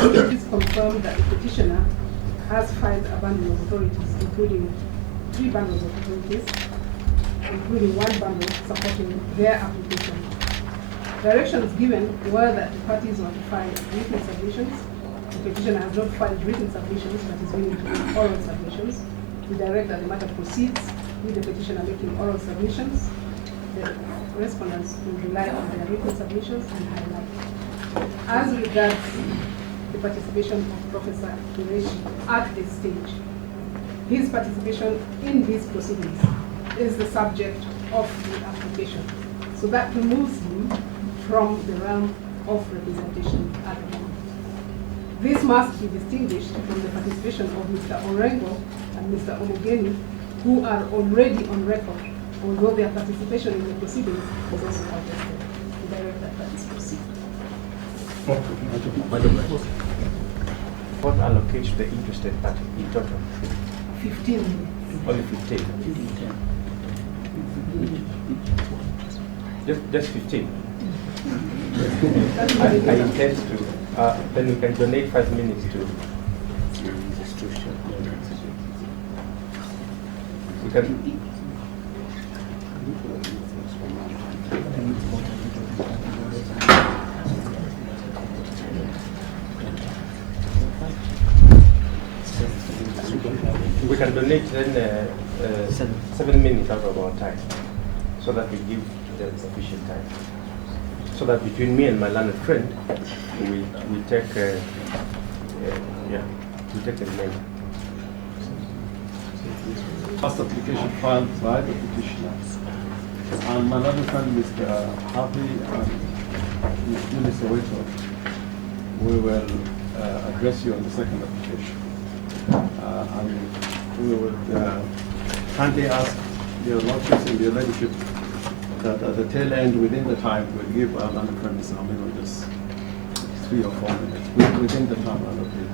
Please confirm that the petitioner has filed a bundle of authorities, including 3 bundles of authorities, including 1 bundle supporting their application. Directions given were that the parties were to file written submissions. The petitioner has not filed written submissions, but is willing to make oral submissions. We direct that the matter proceeds with the petitioner making oral submissions. The respondents will rely on their written submissions and highlight. As regards the participation of Professor Qureshi at this stage, his participation in these proceedings is the subject of the application. So that removes him from the realm of representation at the moment. This must be distinguished from the participation of Mr. Orengo and Mr. Omogeni, who are already on record, although their participation in the proceedings is also contested. We direct that parties proceed. What allocation the interested party in total? 15 minutes. Only 15? Just 15? I intend to, then we can donate 5 minutes to. We can. We can donate then 7 minutes out of our time, so that we give them sufficient time. So that between me and my learned friend, we take the name. First application filed by the petitioner. And my learned friend, Mr. Happy and Mr. Soweto, we will address you on the second application. And we would kindly ask your lordships and your ladyship that at the tail end, within the time, we'll give our learned friend Mr. Hamilton just 3 or 4 minutes within the time allocated.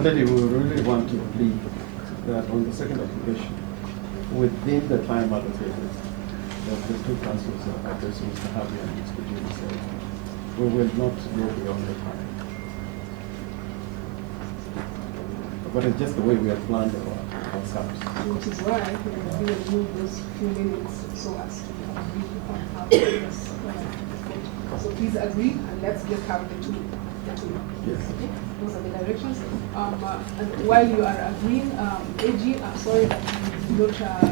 Already we really want to plead that on the second application, within the time allocated, that the 2 councils are addressing Mr. Harvey and Mr. Jimmy said, we will not go beyond the time. But it's just the way we have planned ourselves. Which is why we will move those few minutes so as to agree on how to do this. So please agree and let's just have the two. Yes. Okay? Those are the directions. And while you are agreeing, AG, I'm sorry that you did not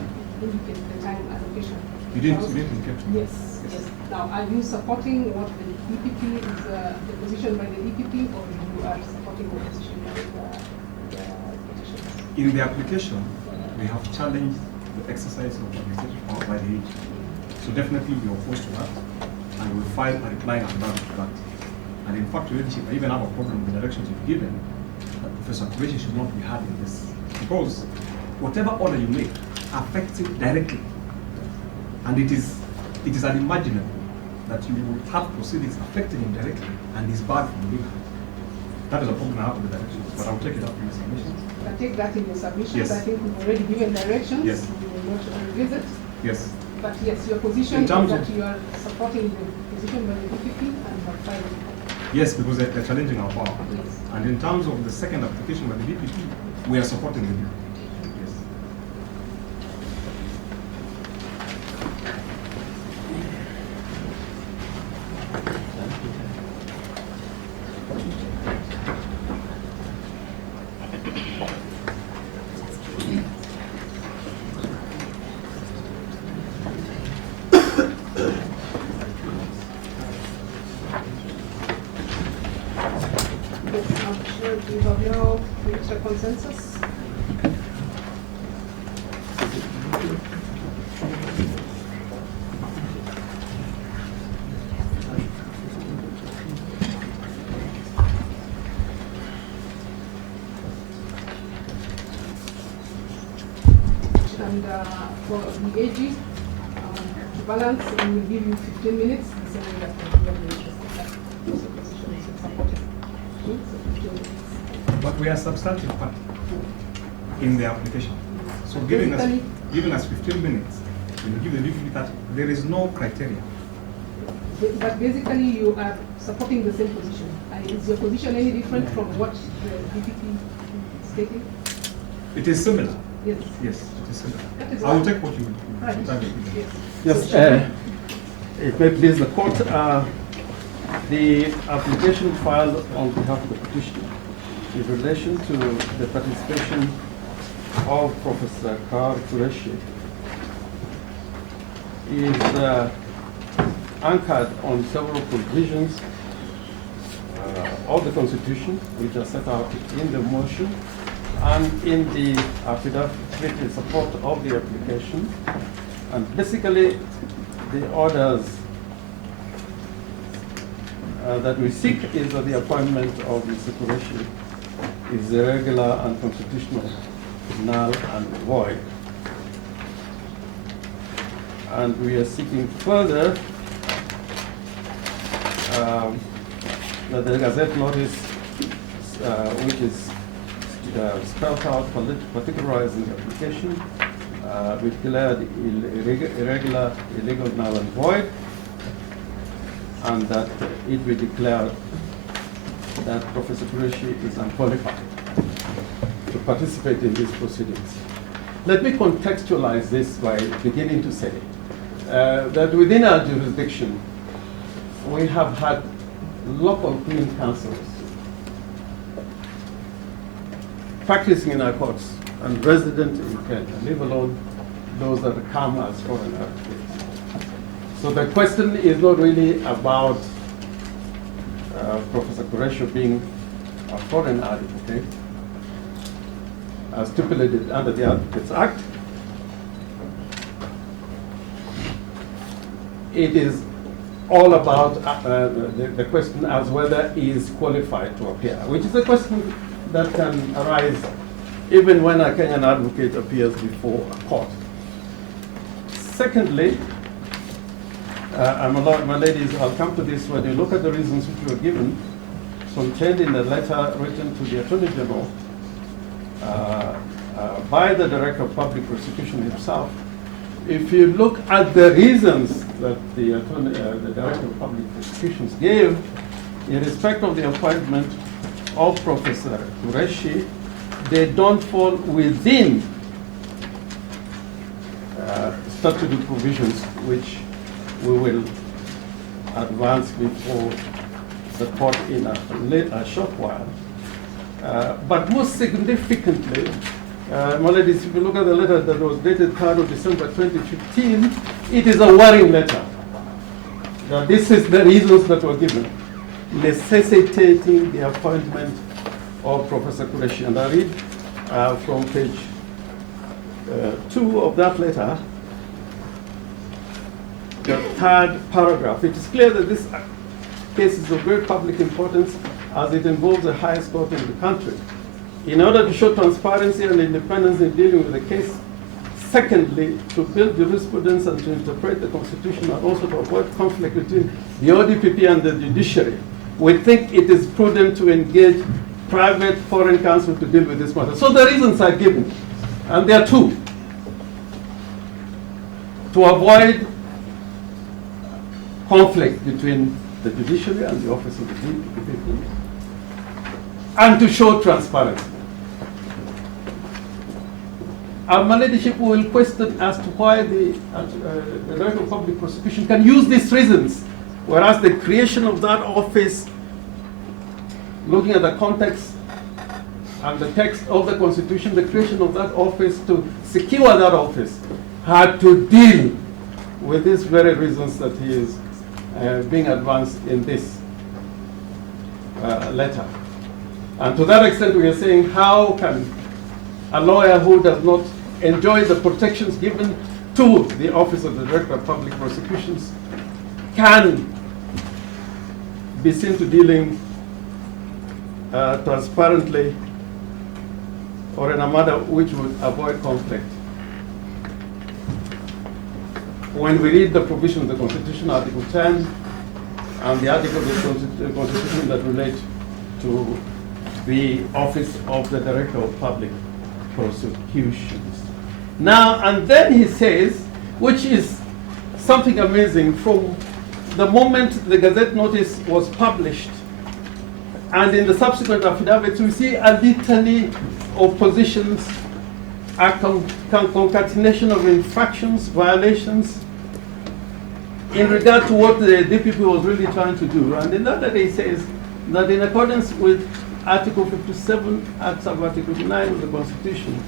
indicate the time allocation. You didn't indicate? Yes. Now, are you supporting what the DPP is, the position by the DPP, or you are supporting the position by the petition? In the application, we have challenged the exercise of administrative power by the AG. So definitely we are opposed to that, and we will file a reply and to that. And in fact, I even have a problem with the directions you've given that Professor Qureshi should not be had in this. Because whatever order you make affects it directly. And it is unimaginable that you will have proceedings affecting him directly and is barred from doing that. That is a problem I have with the directions, but I'll take it up in the submissions. You can take that in your submissions. Yes. I think we've already given directions. Yes. We will not revisit. Yes. But yes, your position is terms that of- you are supporting the position by the DPP and by filing. Yes, because they're challenging our power. Yes. And in terms of the second application by the DPP, we are supporting the DPP. Yes. I'm sure you have now reached a consensus. For the AG, to balance, we will give you 15 minutes. The same way as for the opposition is supported. So 15 minutes. But we are substantive party in the application. So giving us 15 minutes, when you give the DPP 30, there is no criteria. But basically, you are supporting the same position. Is your position any different from what the DPP is stating? It is similar. Yes. Yes, it is similar. That is I will right. take what you Right. Yes, it may please the court. The application filed on behalf of the petitioner in relation to the participation of Professor Khawar Qureshi is anchored on several provisions of the Constitution, which are set out in the motion and in the affidavit in support of the application. And basically, the orders that we seek is that the appointment of Mr. Qureshi is irregular and constitutional, null and void. And we are seeking further that the Gazette notice, which is spelled out, particularizing the application, be declared irregular, illegal, null and void, and that it be declared that Professor Qureshi is unqualified to participate in these proceedings. Let me contextualize this by beginning to say that within our jurisdiction, we have had local clean councils practicing in our courts and resident in Kenya, leave alone those that come as foreign advocates. So the question is not really about Professor Qureshi being a foreign advocate, as stipulated under the Advocates Act. It is all about the question as whether he is qualified to appear, which is a question that can arise even when a Kenyan advocate appears before a court. Secondly, my ladies, I'll come to this when you look at the reasons which were given, contained in a letter written to the Attorney General by the Director of Public Prosecution himself. If you look at the reasons that the Director of Public Prosecutions gave in respect of the appointment of Professor Qureshi, they don't fall within statutory provisions which we will advance before the court in a short while. But most significantly, my ladies, if you look at the letter that was dated 3rd of December 2015, it is a worrying letter. Now, this is the reasons that were given, necessitating the appointment of Professor Qureshi. And I read from page 2 of that letter, the 3rd paragraph. It is clear that this case is of great public importance as it involves the highest court in the country. In order to show transparency and independence in dealing with the case, secondly, to build jurisprudence and to interpret the Constitution and also to avoid conflict between the ODPP and the judiciary, we think it is prudent to engage private foreign counsel to deal with this matter. So the reasons are given, and there are two. To avoid conflict between the judiciary and the office of the DPP, and to show transparency. My ladyship will question as to why the Director of Public Prosecution can use these reasons, whereas the creation of that office, looking at the context and the text of the Constitution, the creation of that office to secure that office had to deal with these very reasons that he is being advanced in this letter. And to that extent, we are saying, how can a lawyer who does not enjoy the protections given to the Office of the Director of Public Prosecutions can be seen to dealing transparently or in a manner which would avoid conflict when we read the provision of the Constitution, Article 10, and the article of the Constitution that relate to the office of the Director of Public Prosecutions. Now, and then he says, which is something amazing, from the moment the Gazette notice was published, and in the subsequent affidavits, we see a litany of positions, a concatenation of infractions, violations, in regard to what the DPP was really trying to do. And in that he says that in accordance with Article 57 at sub-Article 9 of the Constitution,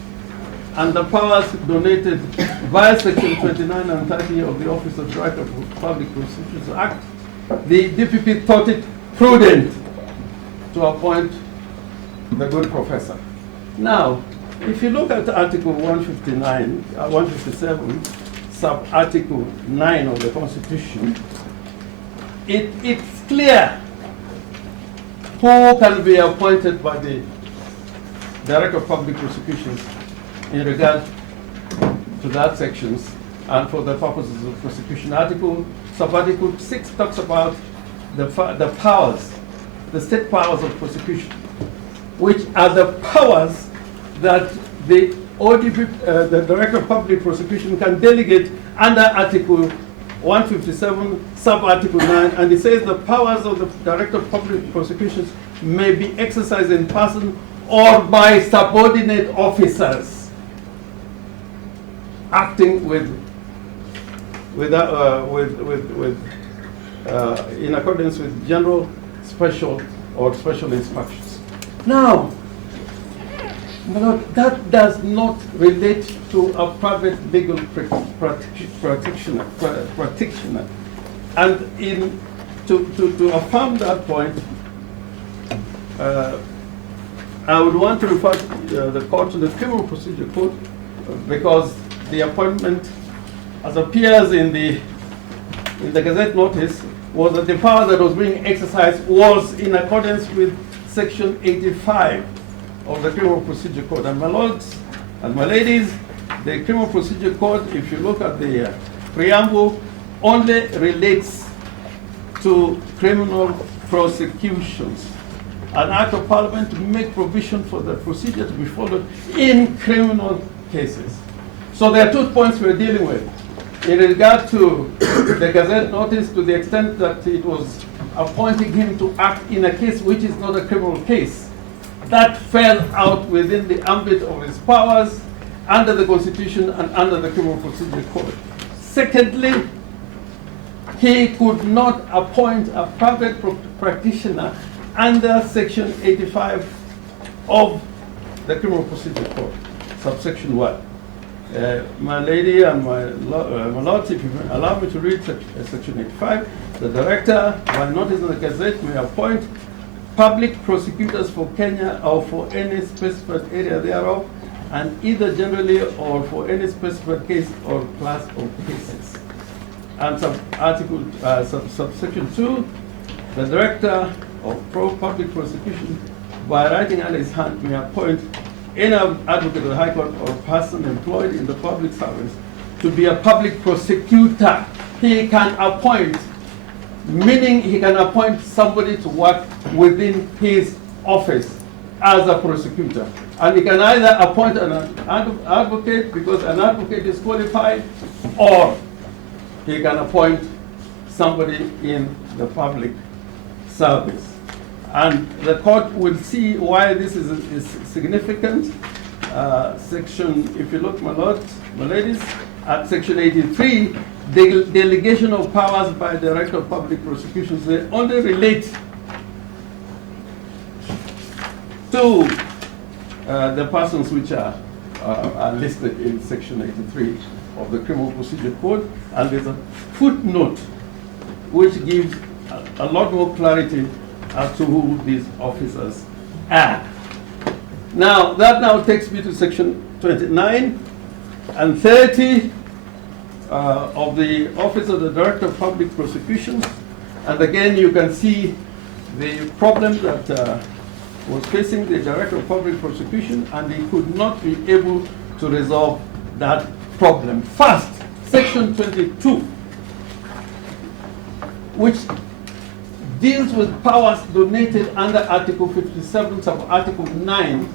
and the powers donated via Section 29 and 30 of the Office of Director of Public Prosecutions Act, the DPP thought it prudent to appoint the good professor. Now, if you look at Article 157, sub-Article 9 of the Constitution, it's clear who can be appointed by the Director of Public Prosecutions in regard to that sections and for the purposes of prosecution. Sub-Article 6 talks about the powers, the state powers of prosecution, which are the powers that the ODP, the Director of Public Prosecution, can delegate under Article 157, sub-Article 9, and it says the powers of the Director of Public Prosecutions may be exercised in person or by subordinate officers acting in accordance with general, special, or special instructions. Now, that does not relate to a private legal practitioner. And to affirm that point, I would want to refer the court to the Criminal Procedure Code, because the appointment, as appears in the Gazette notice, was that the power that was being exercised was in accordance with Section 85 of the Criminal Procedure Code. And my lords and my ladies, the Criminal Procedure Code, if you look at the preamble, only relates to criminal prosecutions. An act of parliament to make provision for the procedure to be followed in criminal cases. So there are 2 points we're dealing with. In regard to the Gazette notice, to the extent that it was appointing him to act in a case which is not a criminal case, that fell out within the ambit of his powers under the Constitution and under the Criminal Procedure Code. Secondly, he could not appoint a private practitioner under Section 85 of the Criminal Procedure Code, subsection 1. My lady and my lords, if you allow me to read Section 85, the director, by notice in the Gazette, may appoint public prosecutors for Kenya or for any specified area thereof, and either generally or for any specified case or class of cases. And subsection 2, the director of public prosecution, by writing under his hand, may appoint any advocate of the High Court or person employed in the public service to be a public prosecutor. He can appoint, meaning he can appoint somebody to work within his office as a prosecutor. And he can either appoint an advocate because an advocate is qualified, or he can appoint somebody in the public service. And the court will see why this is significant. If you look, my lords, my ladies, at Section 83, the delegation of powers by the Director of Public Prosecutions, they only relate to the persons which are listed in Section 83 of the Criminal Procedure Code, and there's a footnote which gives a lot more clarity as to who these officers are. Now, that now takes me to Section 29 and 30 of the Office of the Director of Public Prosecutions. And again, you can see the problem that was facing the Director of Public Prosecution, and he could not be able to resolve that problem. First, Section 22, which deals with powers donated under Article 57, sub-Article 9,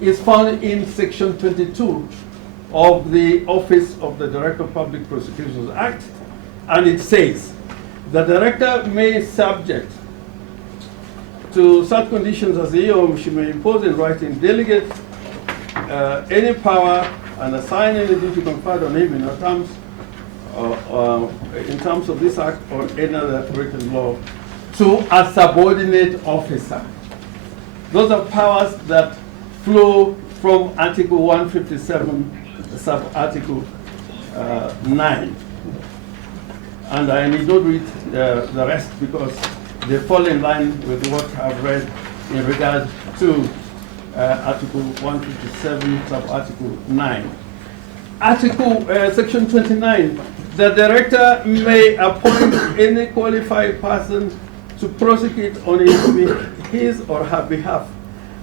is found in Section 22 of the Office of the Director of Public Prosecutions Act, and it says, the Director may subject to such conditions as he or she may impose in writing, delegate any power and assign any duty conferred on him in terms of this act or any other written law to a subordinate officer. Those are powers that flow from Article 157, sub-Article 9. And I need not read the rest because they fall in line with what I've read in regard to Article 157, sub-Article 9. Section 29, the Director may appoint any qualified person to prosecute on his or her behalf.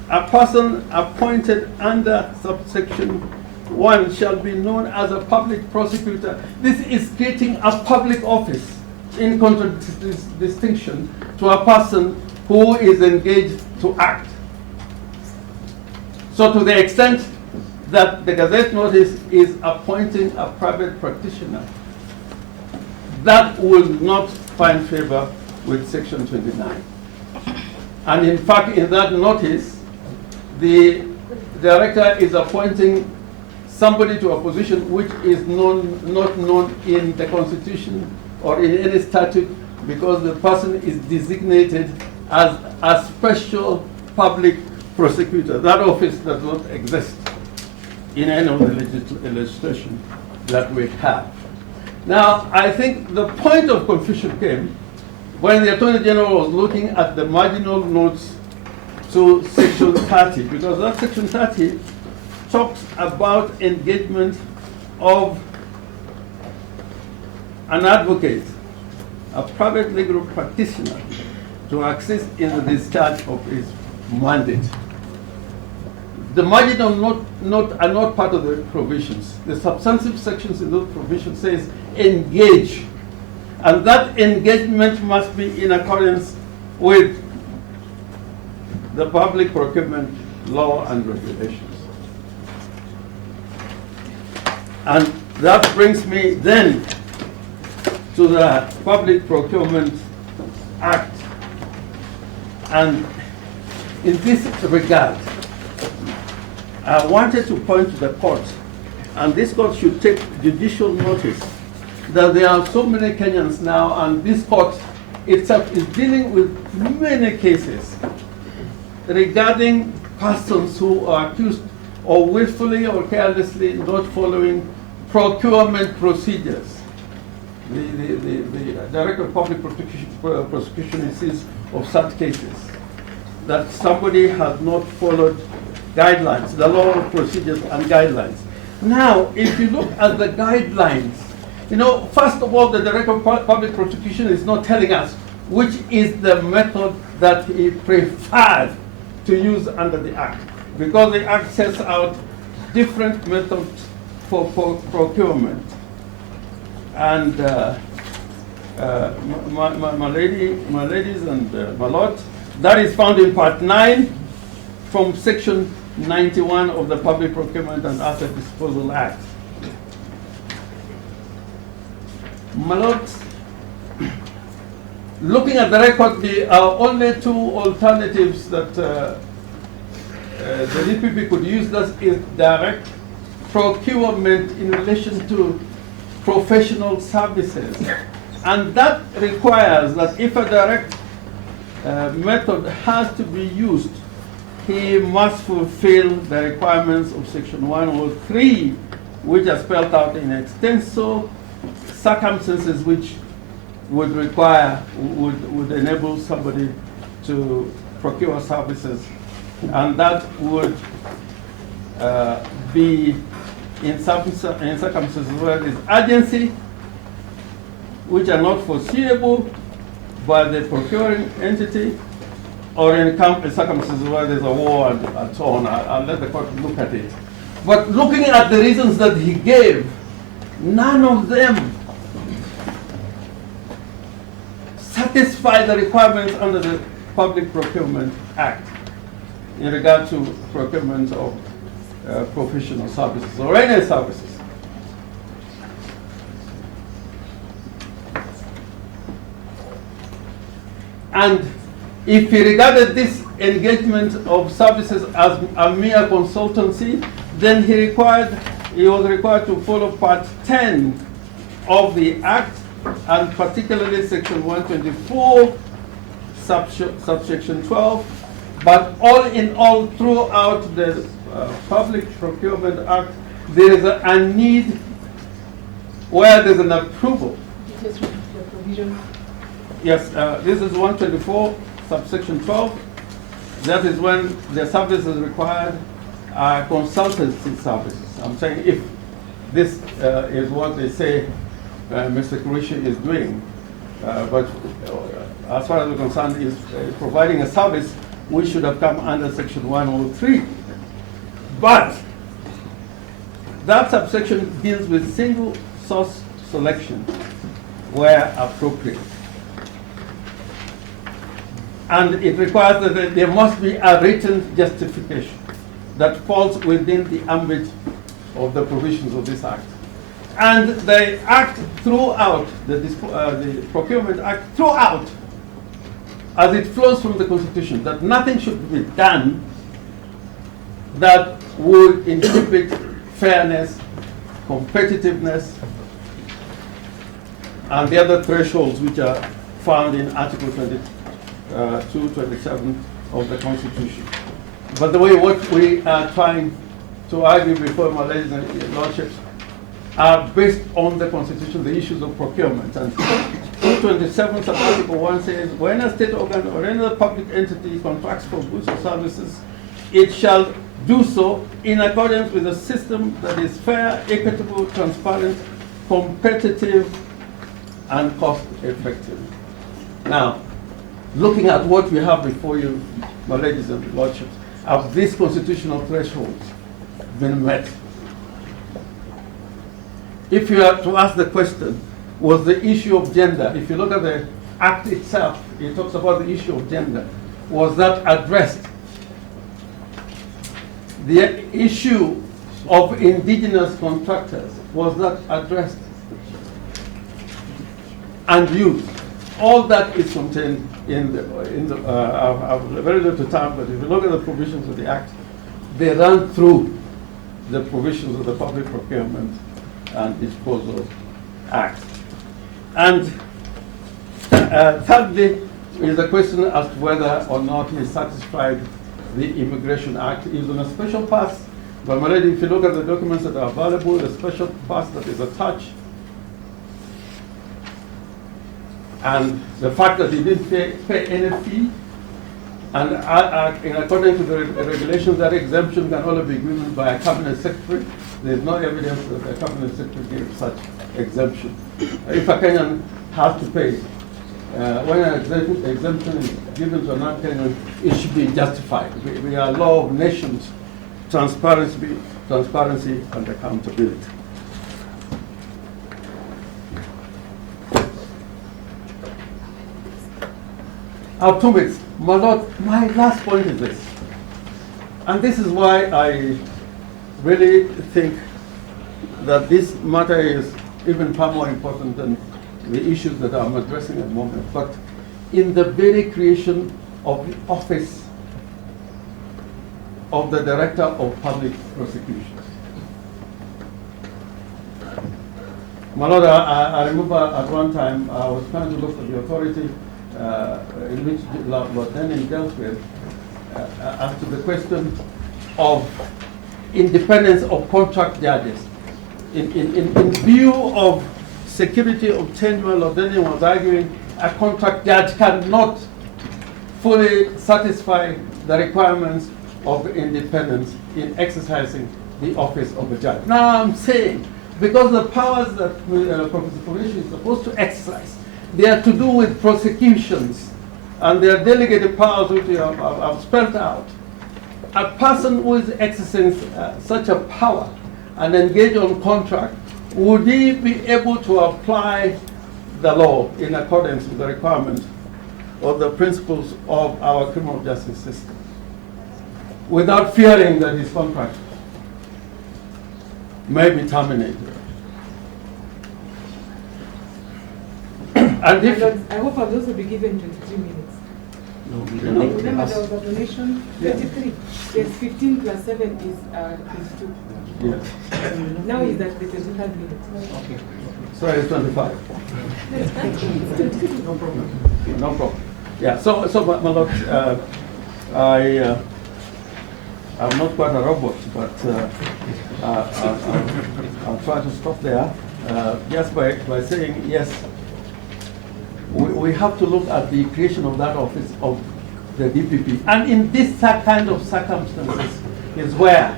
A person appointed under subsection 1 shall be known as a public prosecutor. This is creating a public office in contradistinction to a person who is engaged to act. So to the extent that the Gazette notice is appointing a private practitioner, that will not find favor with Section 29. And in fact, in that notice, the Director is appointing somebody to a position which is not known in the Constitution or in any statute, because the person is designated as a special public prosecutor. That office does not exist in any of the legislation that we have. Now, I think the point of confusion came when the Attorney General was looking at the marginal notes to Section 30, because that Section 30 talks about engagement of an advocate, a private legal practitioner, to assist in the discharge of his mandate. The marginal note are not part of the provisions. The substantive sections in those provisions says engage, and that engagement must be in accordance with the public procurement law and regulations. And that brings me then to the Public Procurement Act. And in this regard, I wanted to point to the court, and this court should take judicial notice that there are so many Kenyans now, and this court itself is dealing with many cases regarding persons who are accused of willfully or carelessly not following procurement procedures. The Director of Public Prosecution insists of such cases, that somebody has not followed guidelines, the law of procedures and guidelines. Now, if you look at the guidelines, first of all, the Director of Public Prosecution is not telling us which is the method that he preferred to use under the Act, because the Act sets out different methods for procurement. And my ladies and my lord, that is found in Part 9 from Section 91 of the Public Procurement and Asset Disposal Act. My lord, looking at the record, there are only two alternatives that the DPP could use. That is direct procurement in relation to professional services. And that requires that if a direct method has to be used, he must fulfill the requirements of Section 103, which are spelled out in extenso, circumstances which would enable somebody to procure services. And that would be in circumstances where there is urgency, which are not foreseeable by the procuring entity, or in circumstances where there's a war and so on. I'll let the court look at it. But looking at the reasons that he gave, none of them satisfy the requirements under the Public Procurement Act in regard to procurement of professional services or any services. And if he regarded this engagement of services as a mere consultancy, then he was required to follow Part 10 of the Act, and particularly Section 124, subsection 12. But all in all, throughout the Public Procurement Act, there is a need where there's an approval. Just read the provision. Yes, this is 124, subsection 12. That is when the services required are consultancy services. I'm saying if this is what they say Mr. Qureshi is doing, but as far as we're concerned, is providing a service, we should have come under section 103. But that subsection deals with single source selection where appropriate. And it requires that there must be a written justification that falls within the ambit of the provisions of this Act. And the Act throughout, the Procurement Act throughout, as it flows from the Constitution, that nothing should be done that would inhibit fairness, competitiveness, and the other thresholds which are found in Article 227 of the Constitution. But the way what we are trying to argue before my ladies and lordships are based on the Constitution, the issues of procurement. And 227 sub-article 1 says, when a state organ or any other public entity contracts for goods or services, it shall do so in accordance with a system that is fair, equitable, transparent, competitive, and cost-effective. Now, looking at what we have before you, my ladies and lordships, have these constitutional thresholds been met? If you are to ask the question, was the issue of gender, if you look at the Act itself, it talks about the issue of gender, was that addressed? The issue of indigenous contractors, was that addressed and used? All that is contained in the I have very little time, but if you look at the provisions of the Act, they run through the provisions of the Public Procurement and Disposal Act. And thirdly, is the question as to whether or not he satisfied the Immigration Act. Is on a special pass, but my lady, if you look at the documents that are available, the special pass that is attached, and the fact that he didn't pay any fee, and in according to the regulations, that exemption can only be given by a cabinet secretary. There is no evidence that the cabinet secretary gave such exemption. If a Kenyan has to pay, when an exemption is given to a non-Kenyan, it should be justified. We are law of nations, transparency and accountability. I have 2 minutes. My Lord, my last point is this. And this is why I really think that this matter is even far more important than the issues that I'm addressing at the moment. But in the very creation of the office of the Director of Public Prosecutions. My Lord, I remember at one time I was trying to look at the authority in which Lord Denning dealt with as to the question of independence of contract judges. In view of security of tenure, Lord Denning was arguing a contract judge cannot fully satisfy the requirements of independence in exercising the office of a judge. Now I'm saying, because the powers that Professor Qureshi is supposed to exercise, they are to do with prosecutions, and they are delegated powers which I've spelled out. A person who is exercising such a power and engage on contract would he be able to apply the law in accordance with the requirements of the principles of our criminal justice system without fearing that his contract may be terminated? And if I hope I'll also be given 23 minutes. no, Remember there was a donation, 23. Yes, 15 plus 7 is 22. yes. Now is at the 25 minutes. Okay. So it's 25. No problem. No problem. Yeah. So my lord, I'm not quite a robot, but I'll try to stop there. Just by saying yes. We have to look at the creation of that office of the DPP. And in this kind of circumstances is where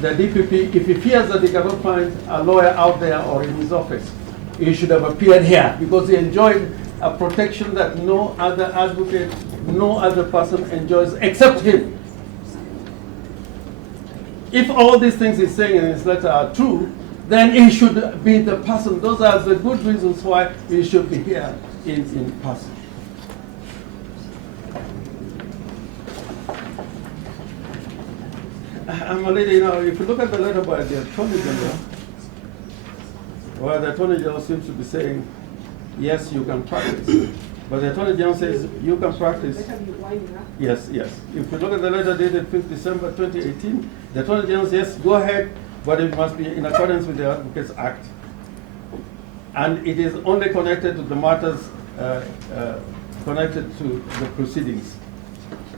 the DPP, if he fears that he cannot find a lawyer out there or in his office, he should have appeared here because he enjoyed a protection that no other advocate, no other person enjoys except him. If all these things he's saying in his letter are true, then he should be the person. Those are the good reasons why he should be here in person. I'm a lady, if you look at the letter by the Attorney General, well, the Attorney General seems to be saying, yes, you can practice. But the Attorney General says, you can practice. Yes, yes. If you look at the letter dated 5th December 2018, the Attorney General says, yes, go ahead, but it must be in accordance with the Advocates Act. And it is only connected to the matters connected to the proceedings.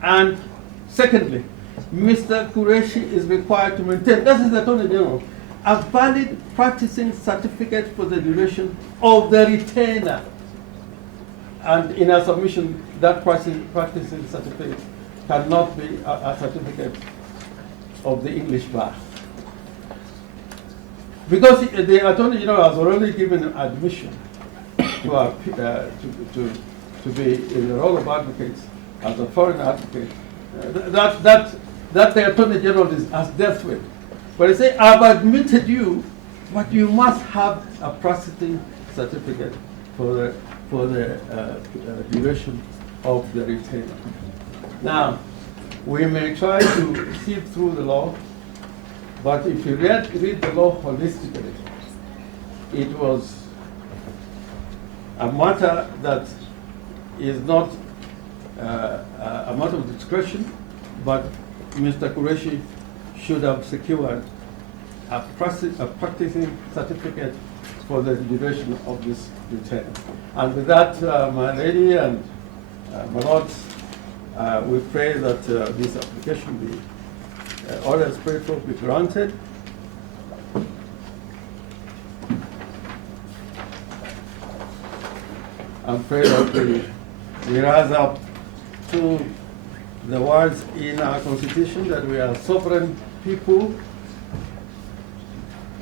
And secondly, Mr. Qureshi is required to maintain, this is the Attorney General, a valid practicing certificate for the duration of the retainer. And in our submission, that practicing certificate cannot be a certificate of the English bar. Because the Attorney General has already given admission to be in the role of advocates as a foreign advocate. That the Attorney General has dealt with. But he said, I've admitted you, but you must have a practicing certificate for the duration of the retainer. Now, we may try to sift through the law, but if you read the law holistically, it was a matter that is not a matter of discretion, but Mr. Qureshi should have secured a practicing certificate for the duration of this retainer. And with that, my lady and my lords, we pray that this application be all as prayed for be granted. And pray that we rise up to the words in our Constitution that we are sovereign people,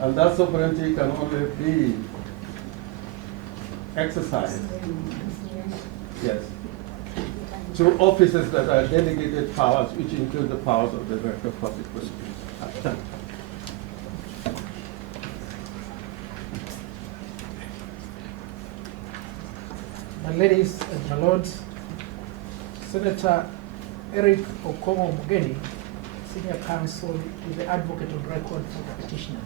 and that sovereignty can only be exercised, yes, through offices that are delegated powers, which include the powers of the Director of Public Prosecution. Thank you. My ladies and my lords, Senator Eric Okong'o Omogeni, Senior Counsel, is the advocate on record for the petitioner.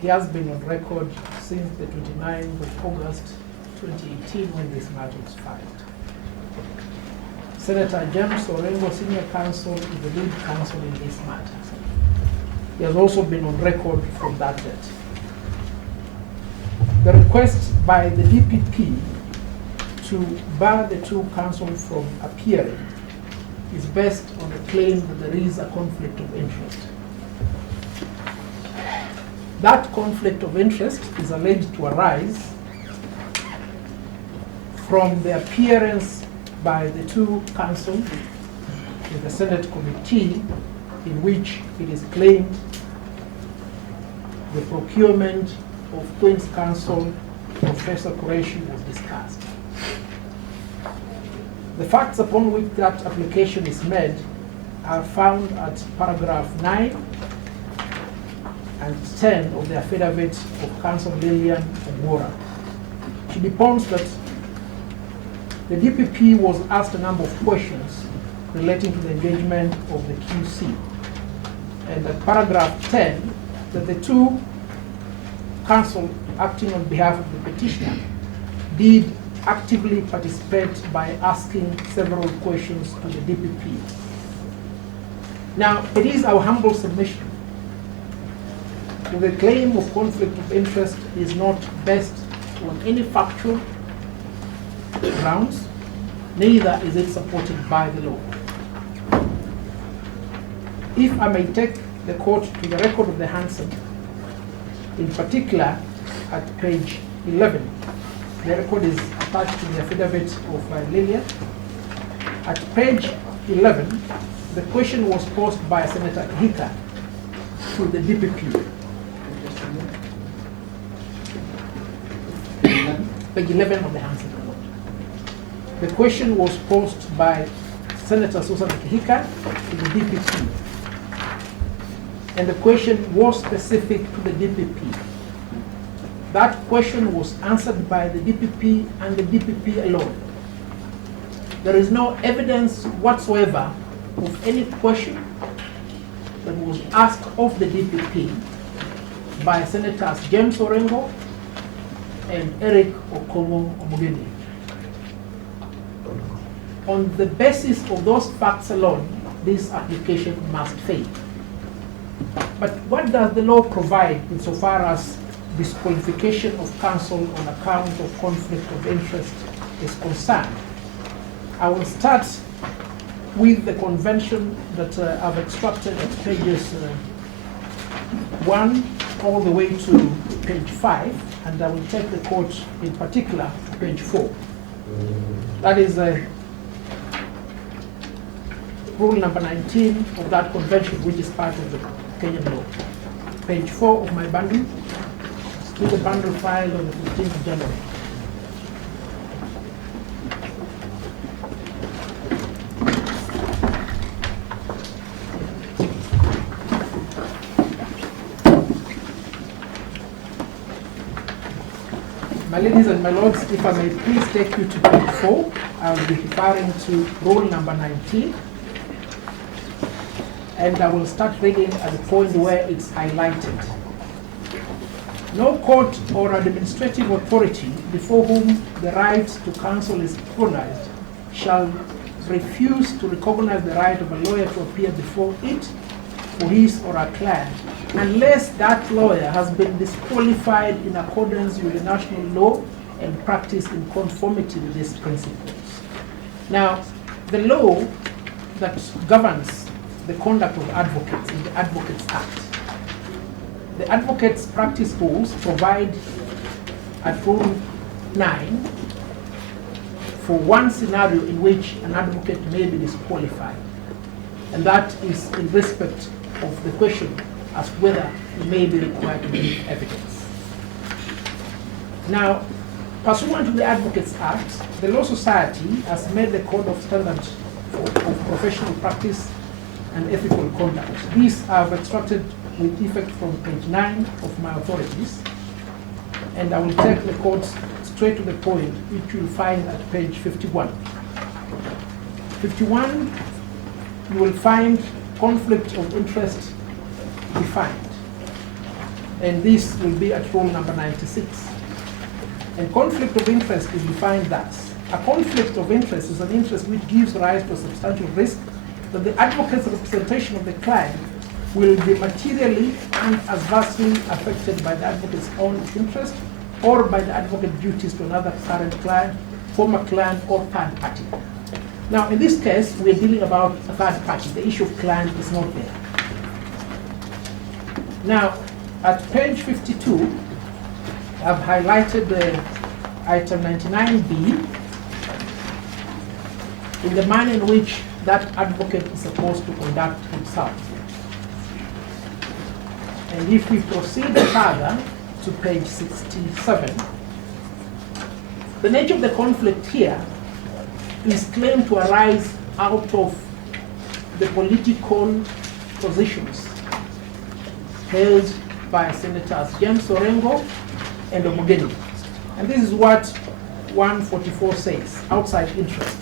He has been on record since the 29th of August 2018 when this matter was filed. Senator James Orengo, Senior Counsel, is the lead counsel in this matter. He has also been on record from that date. The request by the DPP to bar the two counsels from appearing is based on the claim that there is a conflict of interest. That conflict of interest is alleged to arise from the appearance by the two counsels in the Senate committee in which it is claimed the procurement of Queen's Counsel Professor Qureshi was discussed. The facts upon which that application is made are found at paragraph 9 and 10 of the affidavit of Counsel Lillian Ogwora. She deposed that the DPP was asked a number of questions relating to the engagement of the QC. And at paragraph 10, that the two counsel acting on behalf of the petitioner did actively participate by asking several questions to the DPP. Now, it is our humble submission that the claim of conflict of interest is not based on any factual grounds, neither is it supported by the law. If I may take the court to the record of the Hansen, in particular at page 11, the record is attached to the affidavit of Lillian. At page 11, the question was posed by Senator Hika to the DPP. Page 11 of the Hansen report. The question was posed by Senator Susan Hika to the DPP. And the question was specific to the DPP. That question was answered by the DPP and the DPP alone. There is no evidence whatsoever of any question that was asked of the DPP by Senators James Orengo and Eric Okong'o Omogeni. On the basis of those facts alone, this application must fail. But what does the law provide insofar as disqualification of counsel on account of conflict of interest is concerned? I will start with the convention that I've extracted at pages 1 all the way to page 5, and I will take the court in particular to page 4. That is rule number 19 of that convention, which is part of the Kenyan law. Page 4 of my bundle, with the bundle filed on the 15th of January. My ladies and my lords, if I may please take you to page 4, I will be referring to rule number 19. And I will start reading at the point where it's highlighted. No court or administrative authority before whom the right to counsel is recognized shall refuse to recognize the right of a lawyer to appear before it for his or her client unless that lawyer has been disqualified in accordance with the national law and practice in conformity with these principles. Now, the law that governs the conduct of advocates in the Advocates Act. The Advocates Practice Rules provide at Rule 9 for one scenario in which an advocate may be disqualified, and that is in respect of the question as to whether he may be required to give evidence. Now, pursuant to the Advocates Act, the Law Society has made the Code of Standards of Professional Practice and Ethical Conduct. These I've extracted with effect from page 9 of my authorities, and I will take the court straight to the point, which you'll find at page 51. 51, you will find conflict of interest defined, and this will be at rule number 96. And conflict of interest is defined thus: a conflict of interest is an interest which gives rise to a substantial risk that the advocate's representation of the client will be materially and adversely affected by the advocate's own interest or by the advocate's duties to another current client, former client, or third party. Now, in this case, we're dealing about a third party. The issue of client is not there. Now, at page 52, I've highlighted the item 99B in the manner in which that advocate is supposed to conduct himself. And if we proceed further to page 67, the nature of the conflict here is claimed to arise out of the political positions held by Senators James Orengo and Omogeni. And this is what 144 says, outside interest.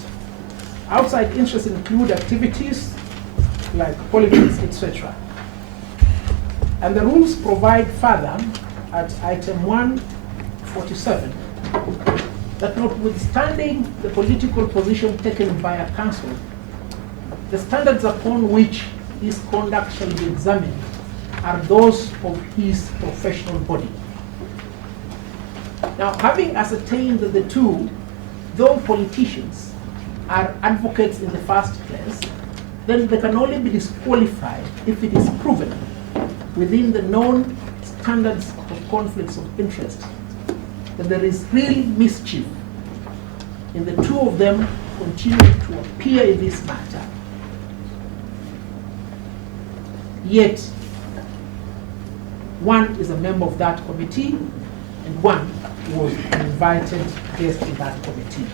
Outside interests include activities like politics, etc. And the rules provide further at item 147 that notwithstanding the political position taken by a council, the standards upon which his conduct shall be examined are those of his professional body. Now, having ascertained that the two, though politicians, are advocates in the first place, then they can only be disqualified if it is proven within the known standards of conflicts of interest that there is real mischief in the two of them continuing to appear in this matter. Yet, one is a member of that committee and one was an invited guest in that committee.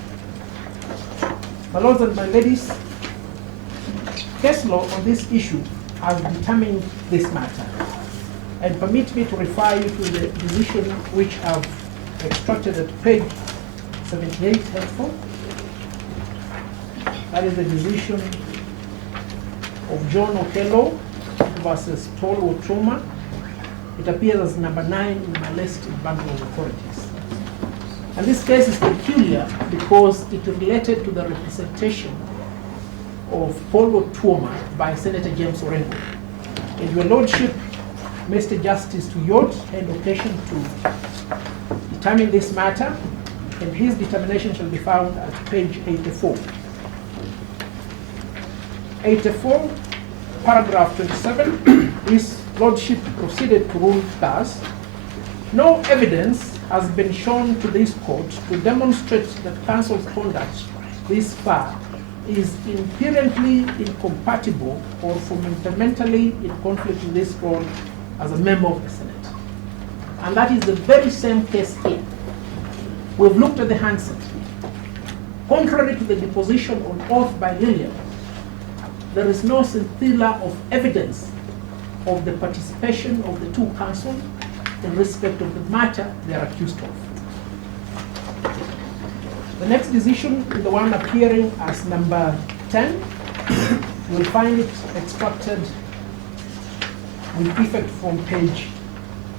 My lords and my ladies, case law on this issue has determined this matter. And permit me to refer you to the decision which I've extracted at page 78, henceforth. That is the decision of John Okello versus Paul Otroma. It appears as number 9 in my list in bundle of authorities. And this case is peculiar because it related to the representation of Paul Otroma by Senator James Orengo. And your lordship, Mr. Justice Tuyot, had occasion to determine this matter, and his determination shall be found at page 84. 84, paragraph 27, his lordship proceeded to rule thus: no evidence has been shown to this court to demonstrate that council's conduct this far is inherently incompatible or fundamentally in conflict with this role as a member of the Senate. And that is the very same case here. We've looked at the handset. Contrary to the deposition on oath by Lillian, there is no scintilla of evidence of the participation of the two counsels in respect of the matter they are accused of. The next decision is the one appearing as number 10. You will find it extracted with effect from page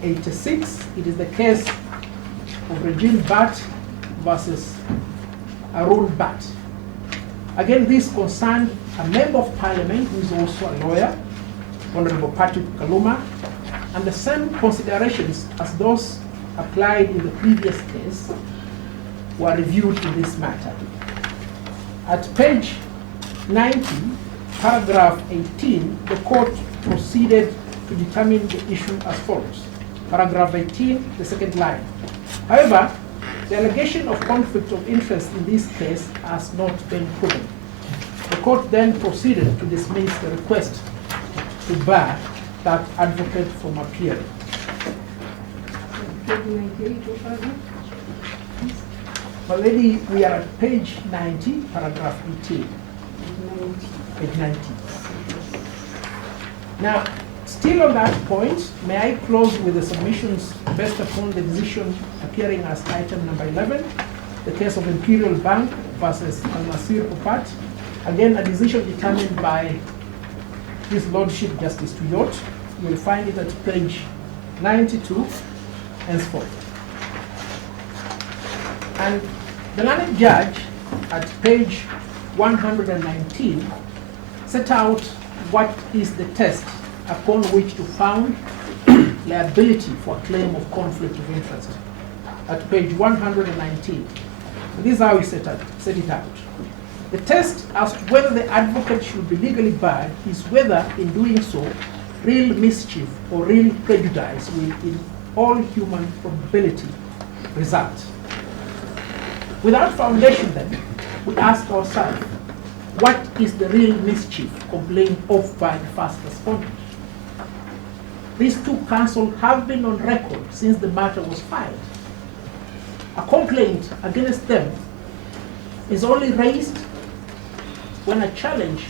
86. It is the case of Regine Bat versus Arun Bat. Again, this concerned a member of parliament who is also a lawyer, Honorable Patrick Kaluma, and the same considerations as those applied in the previous case were reviewed in this matter. At page 90, paragraph 18, the court proceeded to determine the issue as follows. Paragraph 18, the second line. However, the allegation of conflict of interest in this case has not been proven. The court then proceeded to dismiss the request to bar that advocate from appearing. Page 98, what paragraph? My lady, we are at page 90, paragraph 18. Page 90. Now, still on that point, may I close with the submissions based upon the decision appearing as item number 11, the case of Imperial Bank versus Al-Nasir Upat. Again, a decision determined by His Lordship Justice Tuyot. You will find it at page 92, henceforth. And the learned judge at page 119 set out what is the test upon which to found liability for a claim of conflict of interest. At page 119, this is how he set it out. The test as to whether the advocate should be legally barred is whether, in doing so, real mischief or real prejudice will, in all human probability, result. Without foundation, then, we ask ourselves, what is the real mischief complained of by the first respondent? These two counsels have been on record since the matter was filed. A complaint against them is only raised when a challenge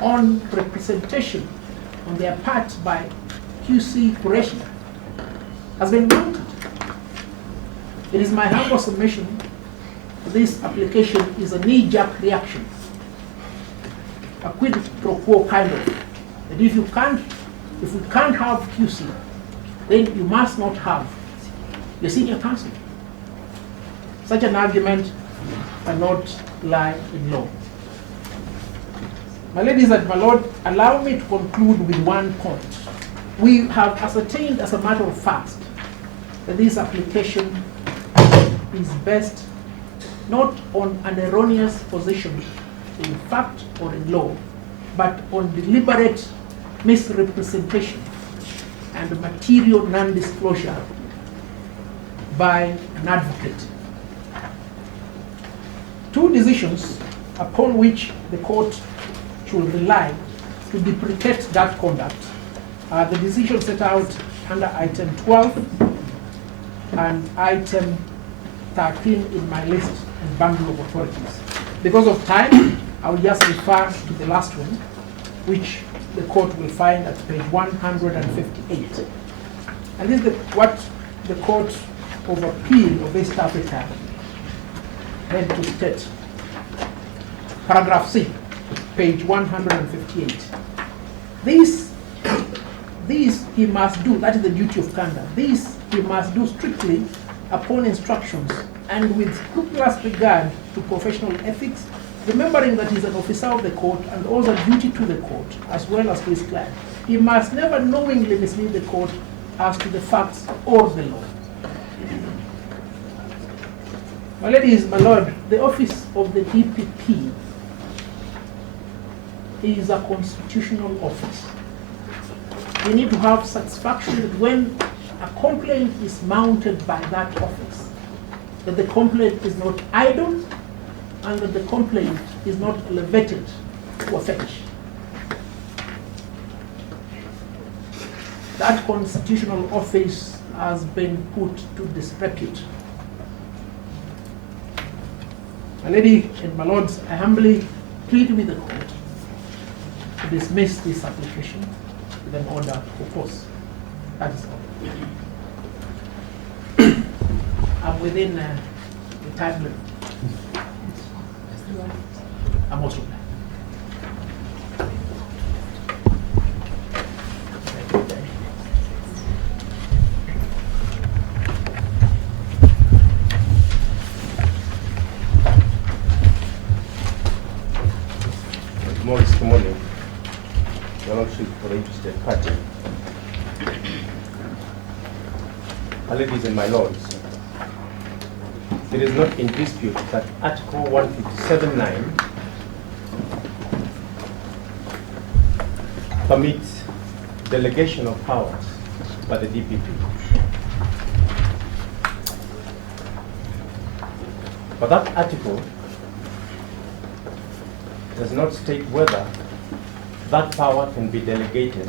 on representation on their part by QC Qureshi has been mounted. It is my humble submission that this application is a knee-jerk reaction, a quid pro quo kind of. That if we can't have QC, then you must not have the senior counsel. Such an argument cannot lie in law. My ladies and my lord, allow me to conclude with one point. We have ascertained as a matter of fact that this application is based not on an erroneous position in fact or in law, but on deliberate misrepresentation and material non-disclosure by an advocate. Two decisions upon which the court should rely to deprecate that conduct are the decisions set out under item 12 and item 13 in my list and bundle of authorities. Because of time, I will just refer to the last one, which the court will find at page 158. And this is what the Court of Appeal of East Africa had to state. Paragraph C, page 158. This he must do, that is the duty of conduct. This he must do strictly upon instructions and with scrupulous regard to professional ethics, remembering that he is an officer of the court and owes a duty to the court as well as to his client. He must never knowingly mislead the court as to the facts or the law. My ladies, my lord, the office of the DPP is a constitutional office. We need to have satisfaction that when a complaint is mounted by that office, that the complaint is not idle and that the complaint is not elevated to a fetish. That constitutional office has been put to disrepute. My lady and my lords, I humbly plead with the court to dismiss this application with an order of course. That is all. I'm within the time limit. I'm also glad. Good morning. Your Lordship, for the interested party. My ladies and my lords, it is not in dispute that Article 157(9) permits delegation of powers by the DPP. But that article does not state whether that power can be delegated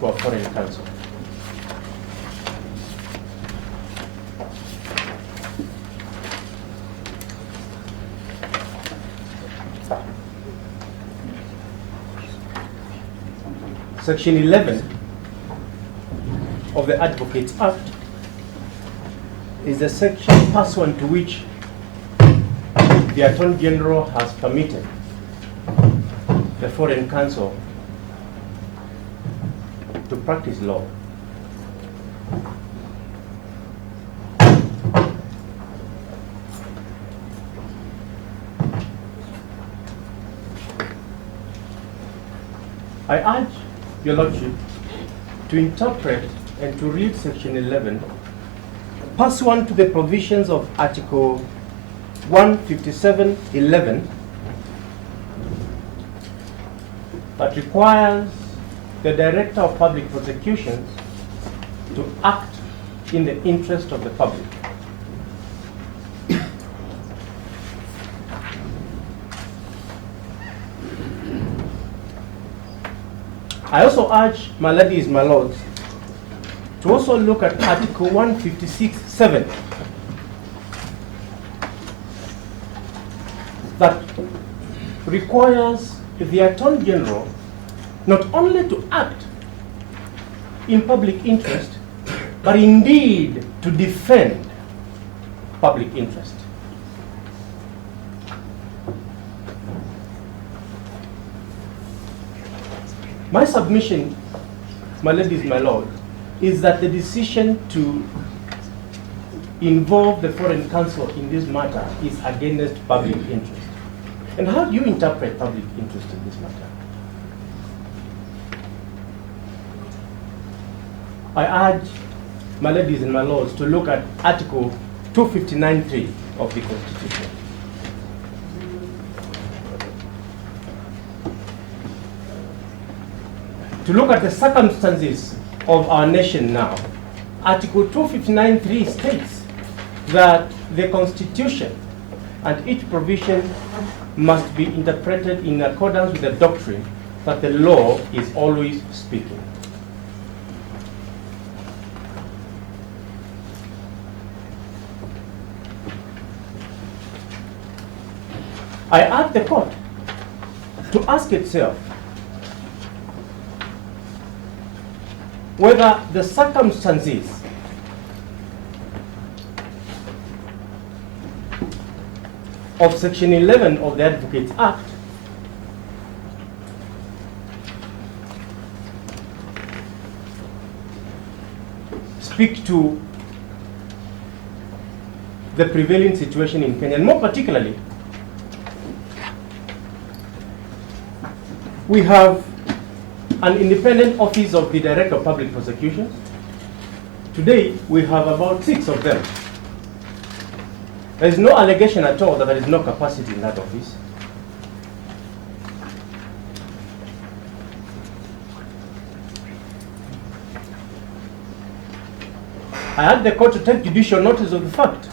to a foreign country. Section 11 of the Advocate Act is the section pursuant to which the Attorney General has permitted the Foreign Counsel to practice law. I urge Your Lordship to interpret and to read Section 11 pursuant to the provisions of Article 157(11) that requires the Director of Public Prosecutions to act in the interest of the public. I also urge my ladies, my lords, to also look at Article 156(7) that requires the Attorney General not only to act in public interest, but indeed to defend public interest. My submission, my ladies, my lord, is that the decision to involve the Foreign Council in this matter is against public interest. And how do you interpret public interest in this matter? I urge my ladies and my lords to look at Article 259.3 of the Constitution. To look at the circumstances of our nation now. Article 259.3 states that the Constitution and each provision must be interpreted in accordance with the doctrine that the law is always speaking. I ask the court to ask itself whether the circumstances of Section 11 of the Advocate Act speak to the prevailing situation in Kenya, and more particularly, we have an independent office of the Director of Public Prosecutions. Today, we have about 6 of them. There is no allegation at all that there is no capacity in that office. I ask the court to take judicial notice of the fact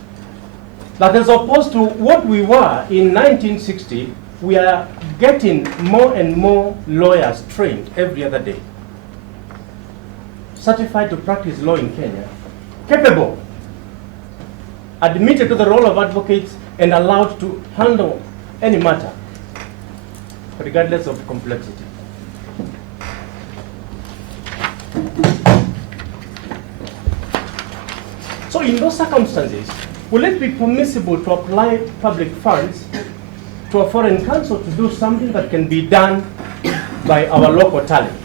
that as opposed to what we were in 1960, we are getting more and more lawyers trained every other day, certified to practice law in Kenya, capable, admitted to the role of advocates, and allowed to handle any matter, regardless of complexity. So in those circumstances, will it be permissible to apply public funds to a foreign council to do something that can be done by our local talent?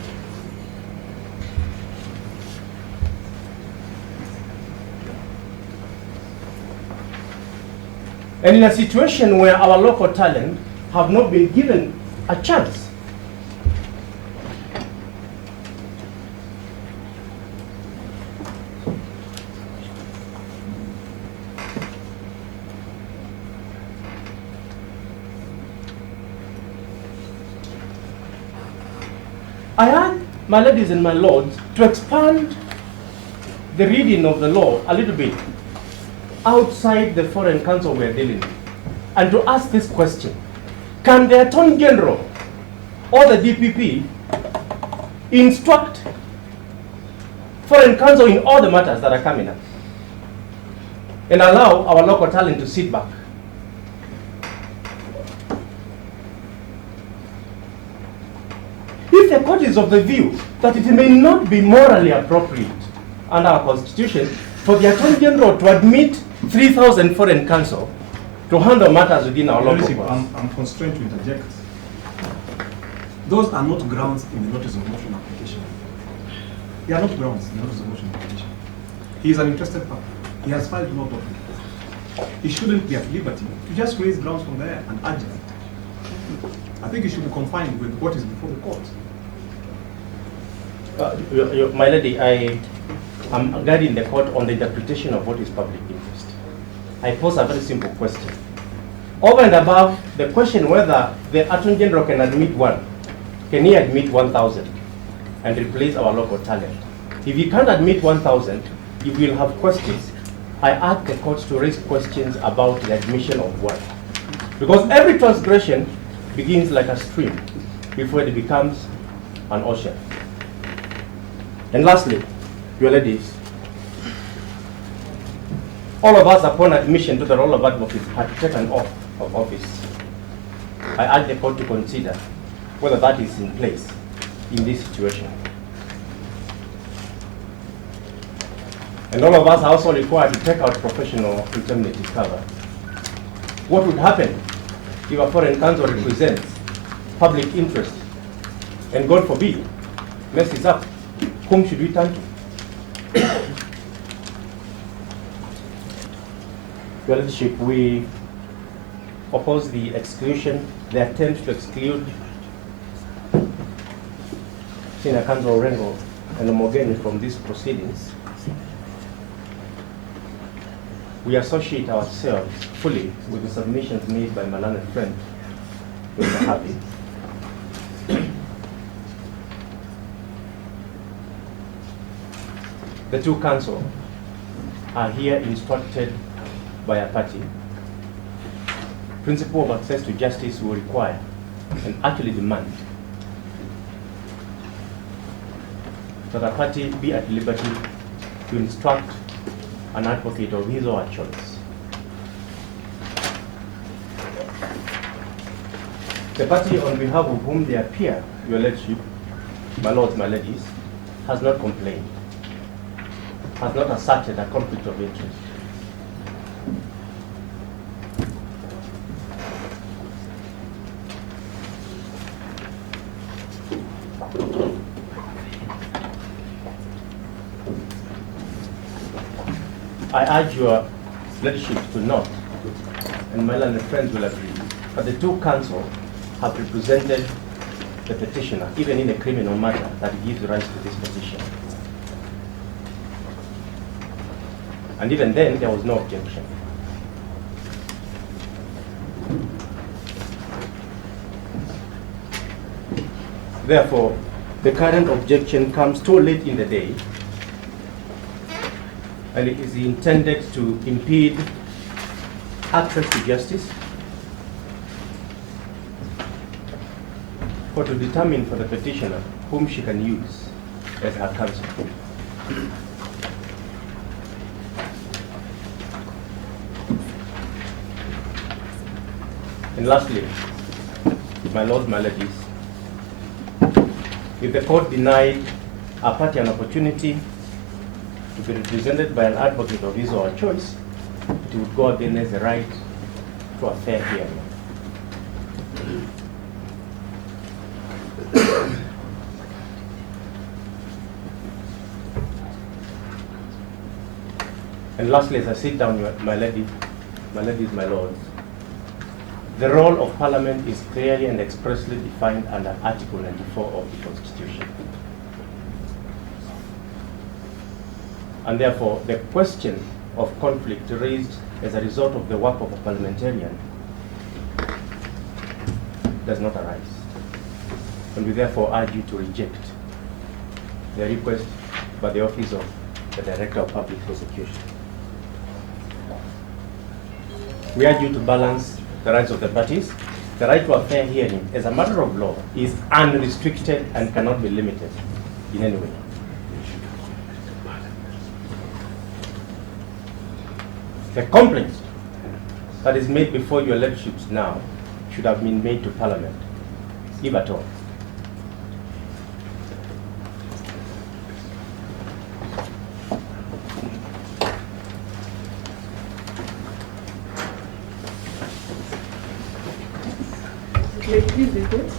And in a situation where our local talent have not been given a chance, I ask my ladies and my lords to expand the reading of the law a little bit outside the Foreign Council we are dealing with, and to ask this question: can the Attorney General or the DPP instruct Foreign Council in all the matters that are coming up and allow our local talent to sit back? If the court is of the view that it may not be morally appropriate under our Constitution for the Attorney General to admit 3,000 foreign counsel to handle matters within our local courts. I'm constrained to interject. Those are not grounds in the notice of motion application. They are not grounds in the notice of motion application. He is an interested party. He has filed no document. He shouldn't be at liberty to just raise grounds from there and urge it. I think he should be confined with what is before the court. My lady, I am guiding the court on the interpretation of what is public interest. I pose a very simple question. Over and above the question whether the Attorney General can admit one, can he admit 1,000 and replace our local talent? If he can't admit 1,000, if we'll have questions, I ask the courts to raise questions about the admission of one. Because every transgression begins like a stream before it becomes an ocean. And lastly, your ladies, all of us upon admission to the role of advocates had taken off of office. I urge the court to consider whether that is in place in this situation. and all of us are also required to take out professional indemnity cover. What would happen if a foreign counsel represents public interest and, God forbid, messes up? Whom should we turn to? Your Lordship, we oppose the exclusion, the attempt to exclude Senior Counsel Orengo and Omogeni from these proceedings. We associate ourselves fully with the submissions made by my learned friend, Mr. Harvey. The two counsel are here instructed by a party. Principle of access to justice will require and actually demand that a party be at liberty to instruct an advocate of his or her choice. The party on behalf of whom they appear, Your Lordship, my lords, my ladies, has not complained, has not asserted a conflict of interest. I urge Your Lordship to note, and my learned friends will agree, that the two counsel have represented the petitioner, even in a criminal matter that gives rise to this petition. And even then, there was no objection. Therefore, the current objection comes too late in the day, and it is intended to impede access to justice, or to determine for the petitioner whom she can use as her counsel. And lastly, my lords, my ladies, if the court denied a party an opportunity to be represented by an advocate of his or her choice, it would go against the right to a fair hearing. And lastly, as I sit down, my ladies, my lords, the role of Parliament is clearly and expressly defined under Article 94 of the Constitution. And therefore, the question of conflict raised as a result of the work of a parliamentarian does not arise. And we therefore urge you to reject the request by the Office of the Director of Public Prosecution. We urge you to balance the rights of the parties. The right to a fair hearing, as a matter of law, is unrestricted and cannot be limited in any way. The complaint that is made before your lordships now should have been made to Parliament, if at all. Please be put.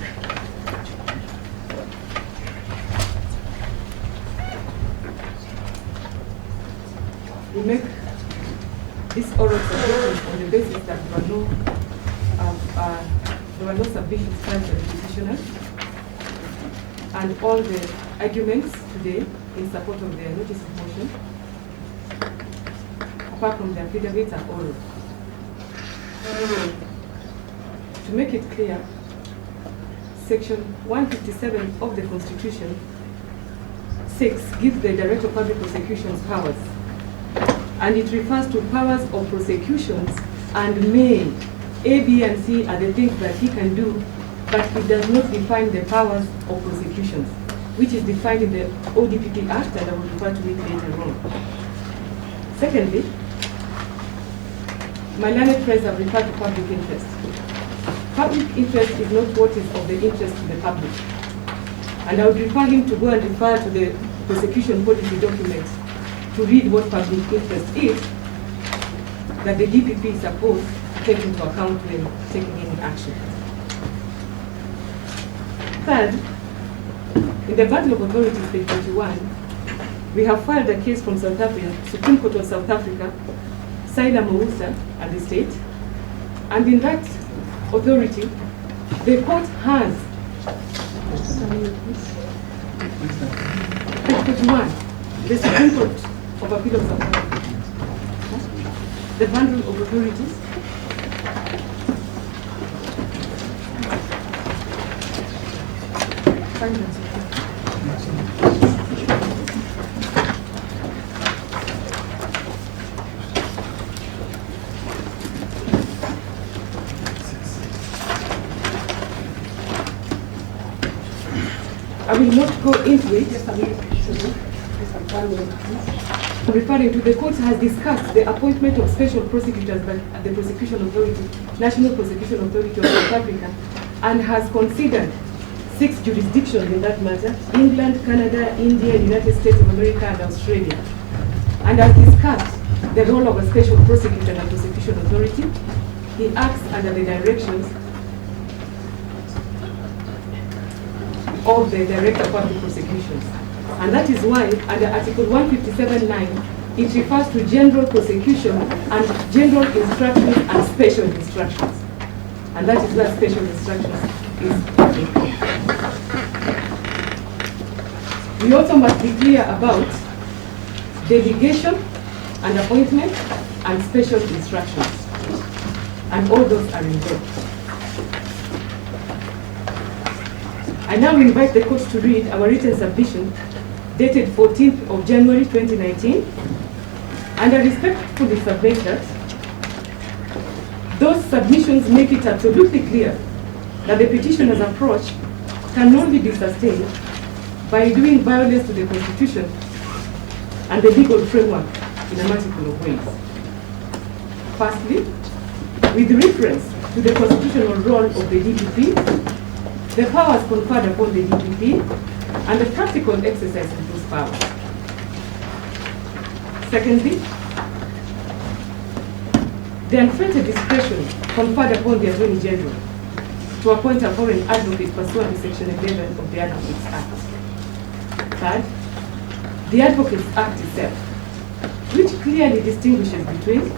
We make this oral submission on the basis that there were no submissions filed by the petitioner, and all the arguments today in support of their notice of motion, apart from the affidavits, are oral. To make it clear, Section 157 of the Constitution 6 gives the Director of Public Prosecutions powers, and it refers to powers of prosecutions and may. A, B, and C are the things that he can do, but it does not define the powers of prosecutions, which is defined in the ODPP Act, and I will refer to it later on. Secondly, my learned friends have referred to public interest. Public interest is not what is of the interest to the public. And I would refer him to go and refer to the prosecution policy documents to read what public interest is that the DPP is supposed to take into account when taking any action. Third, in the Battle of Authorities, page 21, we have filed a case from South Africa, Supreme Court of South Africa, Saila Mousa at the state, and in that authority, the court has, page 21, the Supreme Court of Appeal of South Africa, the bundle of authorities, I will not go into it. Referring to the court has discussed the appointment of special prosecutors by the Prosecution Authority, National Prosecution Authority of South Africa, and has considered 6 jurisdictions in that matter: England, Canada, India, United States of America, and Australia, and has discussed the role of a special prosecutor and a prosecution authority. He acts under the directions of the Director of Public Prosecutions. And that is why, under Article 157.9, it refers to general prosecution and general instructions and special instructions. And that is where special instructions is. We also must be clear about delegation and appointment and special instructions. And all those are in there. I now invite the court to read our written submission dated 14th of January 2019, and I respectfully submit that those submissions make it absolutely clear that the petitioner's approach can only be sustained by doing violence to the Constitution and the legal framework in a multiple of ways. Firstly, with reference to the constitutional role of the DPP, the powers conferred upon the DPP, and the practical exercise of those powers. Secondly, the unfettered discretion conferred upon the Attorney General to appoint a foreign advocate pursuant to Section 11 of the Advocates Act. Third, the Advocates Act itself, which clearly distinguishes between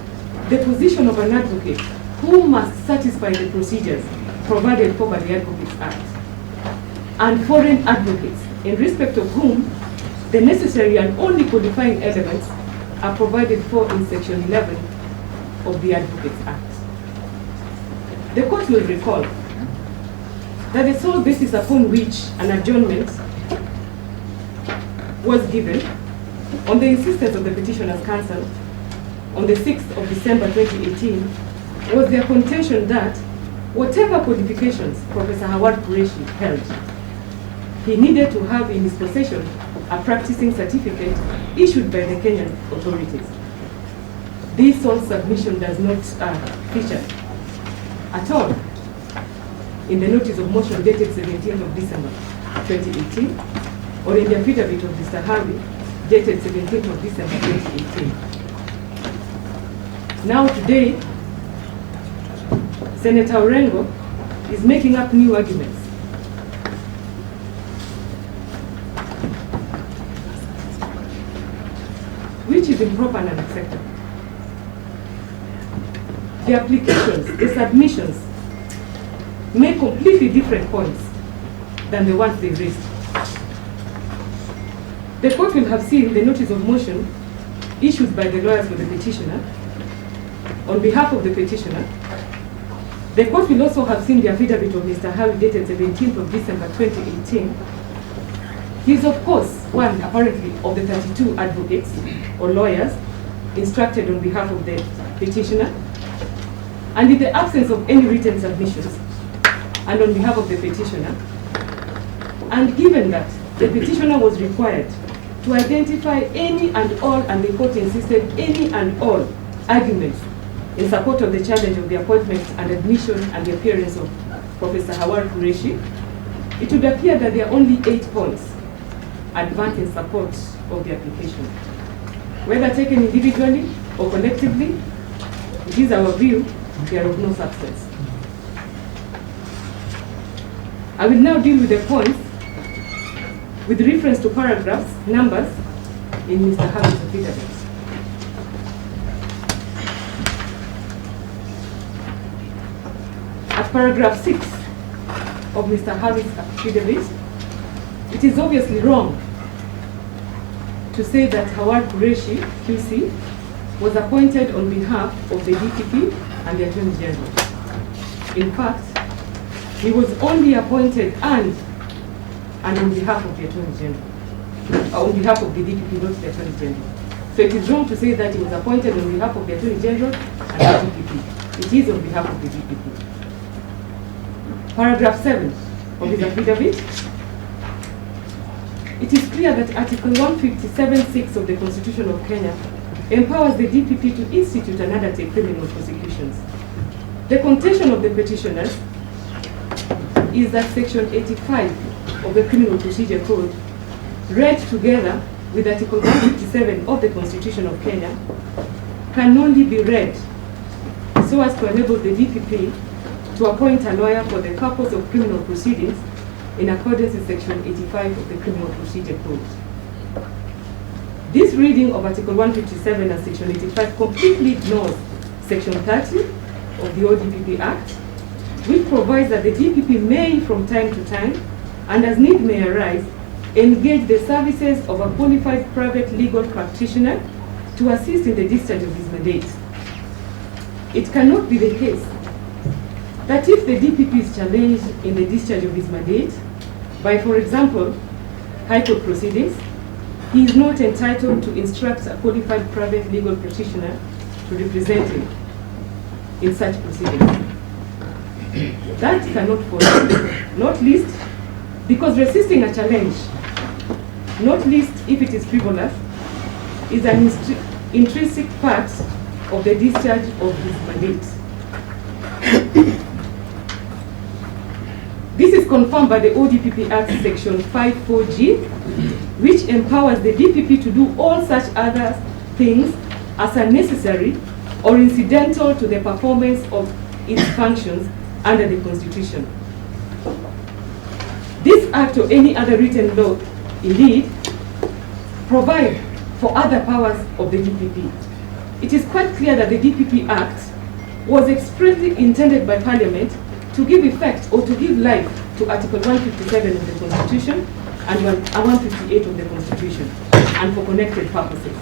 the position of an advocate who must satisfy the procedures provided for by the Advocates Act, and foreign advocates, in respect of whom the necessary and only qualifying elements are provided for in Section 11 of the Advocates Act. The court will recall that the sole basis upon which an adjournment was given, on the insistence of the petitioner's counsel, on the 6th of December 2018, was their contention that whatever qualifications Professor Khawar Qureshi held, he needed to have in his possession a practicing certificate issued by the Kenyan authorities. This sole submission does not feature at all in the notice of motion dated 17th of December 2018, or in the affidavit of Mr. Harvey dated 17th of December 2018. Now today, Senator Orengo is making up new arguments. Which is improper and unacceptable. The applications, the submissions, make completely different points than the ones they raised. The court will have seen the notice of motion issued by the lawyers for the petitioner on behalf of the petitioner. The court will also have seen the affidavit of Mr. Harvey dated 17th of December 2018. He is, of course, one, apparently, of the 32 advocates or lawyers instructed on behalf of the petitioner. And in the absence of any written submissions, and on behalf of the petitioner, and given that the petitioner was required to identify any and all, and the court insisted, any and all arguments in support of the challenge of the appointment and admission and the appearance of Professor Khawar Qureshi, it would appear that there are only 8 points advanced in support of the application. whether taken individually or collectively, it is our view they are of no substance. I will now deal with the points with reference to paragraphs, numbers in Mr. Harvey's affidavit. At paragraph 6 of Mr. Harvey's affidavit, it is obviously wrong to say that Khawar Qureshi, QC, was appointed on behalf of the DPP and the Attorney General. In fact, he was only appointed and on behalf of the Attorney General, on behalf of the DPP, not the Attorney General. So it is wrong to say that he was appointed on behalf of the Attorney General and the DPP. It is on behalf of the DPP. Paragraph 7 of his affidavit, it is clear that Article 157(6) of the Constitution of Kenya empowers the DPP to institute and undertake criminal prosecutions. The contention of the petitioners is that Section 85 of the Criminal Procedure Code, read together with Article 157 of the Constitution of Kenya, can only be read so as to enable the DPP to appoint a lawyer for the purpose of criminal proceedings in accordance with Section 85 of the Criminal Procedure Code. This reading of Article 157 and Section 85 completely ignores Section 30 of the ODPP Act, which provides that the DPP may, from time to time, and as need may arise, engage the services of a qualified private legal practitioner to assist in the discharge of his mandate. It cannot be the case that if the DPP is challenged in the discharge of his mandate by, for example, High Court proceedings, he is not entitled to instruct a qualified private legal practitioner to represent him in such proceedings. That cannot follow, not least because resisting a challenge, not least if it is frivolous, is an intrinsic part of the discharge of his mandate. This is confirmed by the ODPP Act Section 54G, which empowers the DPP to do all such other things as are necessary or incidental to the performance of its functions under the Constitution. This Act or any other written law, indeed, provide for other powers of the DPP. It is quite clear that the DPP Act was expressly intended by Parliament to give effect or to give life to Article 157 of the Constitution and 158 of the Constitution, and for connected purposes.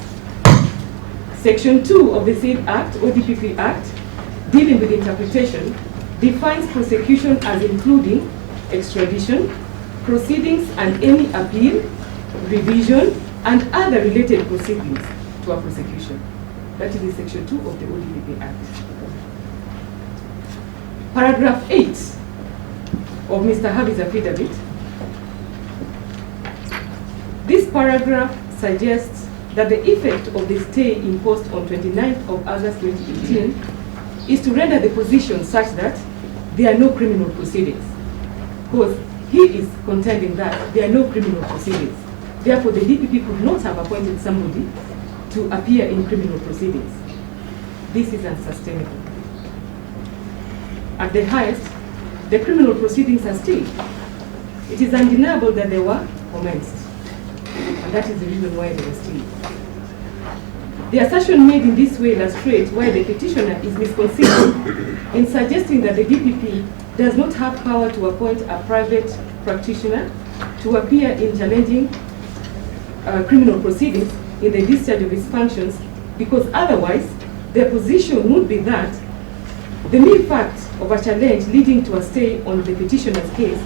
Section 2 of the said Act, ODPP Act, dealing with interpretation, defines prosecution as including extradition, proceedings and any appeal, revision, and other related proceedings to a prosecution. That is in Section 2 of the ODPP Act. Paragraph 8 of Mr. Harvey's affidavit. This paragraph suggests that the effect of the stay imposed on 29th of August 2018 is to render the position such that there are no criminal proceedings. Because he is contending that there are no criminal proceedings. Therefore, the DPP could not have appointed somebody to appear in criminal proceedings. This is unsustainable. At the highest, the criminal proceedings are still. It is undeniable that they were commenced. And that is the reason why they were still. The assertion made in this way illustrates why the petitioner is misconceived in suggesting that the DPP does not have power to appoint a private practitioner to appear in challenging criminal proceedings in the discharge of his functions, because otherwise their position would be that the mere fact of a challenge leading to a stay on the petitioner's case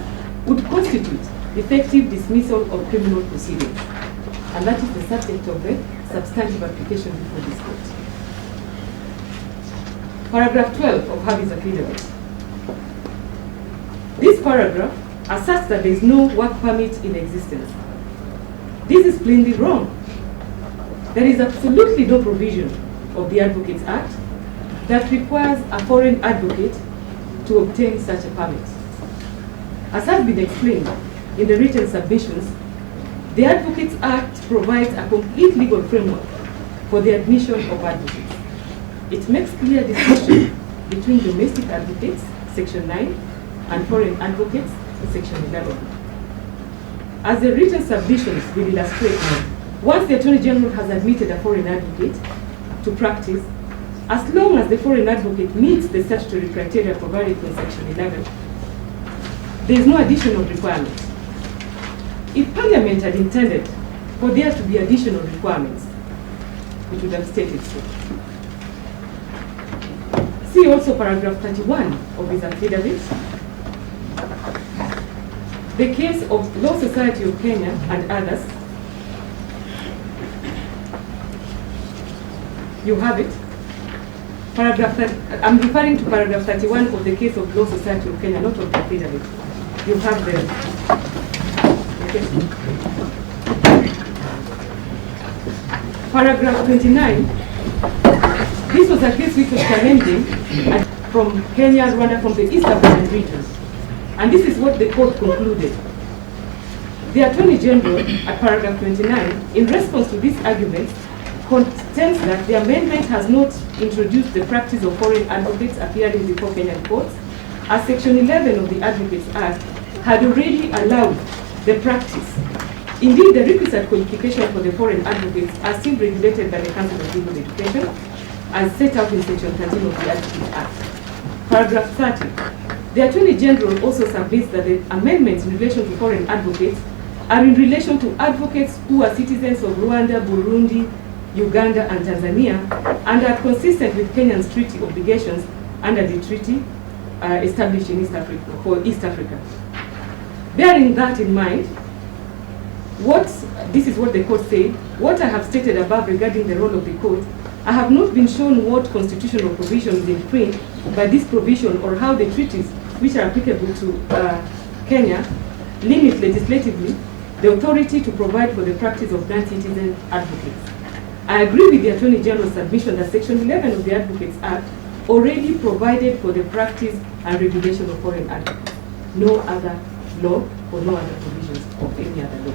would constitute effective dismissal of criminal proceedings. And that is the subject of the substantive application before this court. Paragraph 12 of Harvey's affidavit. This paragraph asserts that there is no work permit in existence. This is plainly wrong. There is absolutely no provision of the Advocates Act that requires a foreign advocate to obtain such a permit. As has been explained in the written submissions, the Advocates Act provides a complete legal framework for the admission of advocates. It makes clear distinction between domestic advocates, Section 9, and foreign advocates, Section 11. As the written submissions will illustrate, once the Attorney General has admitted a foreign advocate to practice, as long as the foreign advocate meets the statutory criteria provided in Section 11, there is no additional requirement. If Parliament had intended for there to be additional requirements, it would have stated so. See also paragraph 31 of his affidavit. The case of Law Society of Kenya and others. You have it. I'm referring to paragraph 31 of the case of Law Society of Kenya, not of the affidavit. You have the paragraph 29. This was a case which was challenging from Kenya, Rwanda, from the East African region. And this is what the court concluded. The Attorney General, at paragraph 29, in response to these arguments, contends that the amendment has not introduced the practice of foreign advocates appearing before Kenyan courts, as Section 11 of the Advocates Act had already allowed the practice. Indeed, the requisite qualification for the foreign advocates are still regulated by the Council of Legal Education, as set out in Section 13 of the Advocates Act. Paragraph 30. The Attorney General also submits that the amendments in relation to foreign advocates are in relation to advocates who are citizens of Rwanda, Burundi, Uganda, and Tanzania, and are consistent with Kenya's treaty obligations under the treaty established in East Africa, for East Africa. Bearing that in mind, this is what the court said: what I have stated above regarding the role of the court, I have not been shown what constitutional provision is infringed by this provision or how the treaties which are applicable to Kenya limit legislatively the authority to provide for the practice of non-citizen advocates. I agree with the Attorney General's submission that Section 11 of the Advocates Act already provided for the practice and regulation of foreign advocates. No other law or no other provisions of any other law.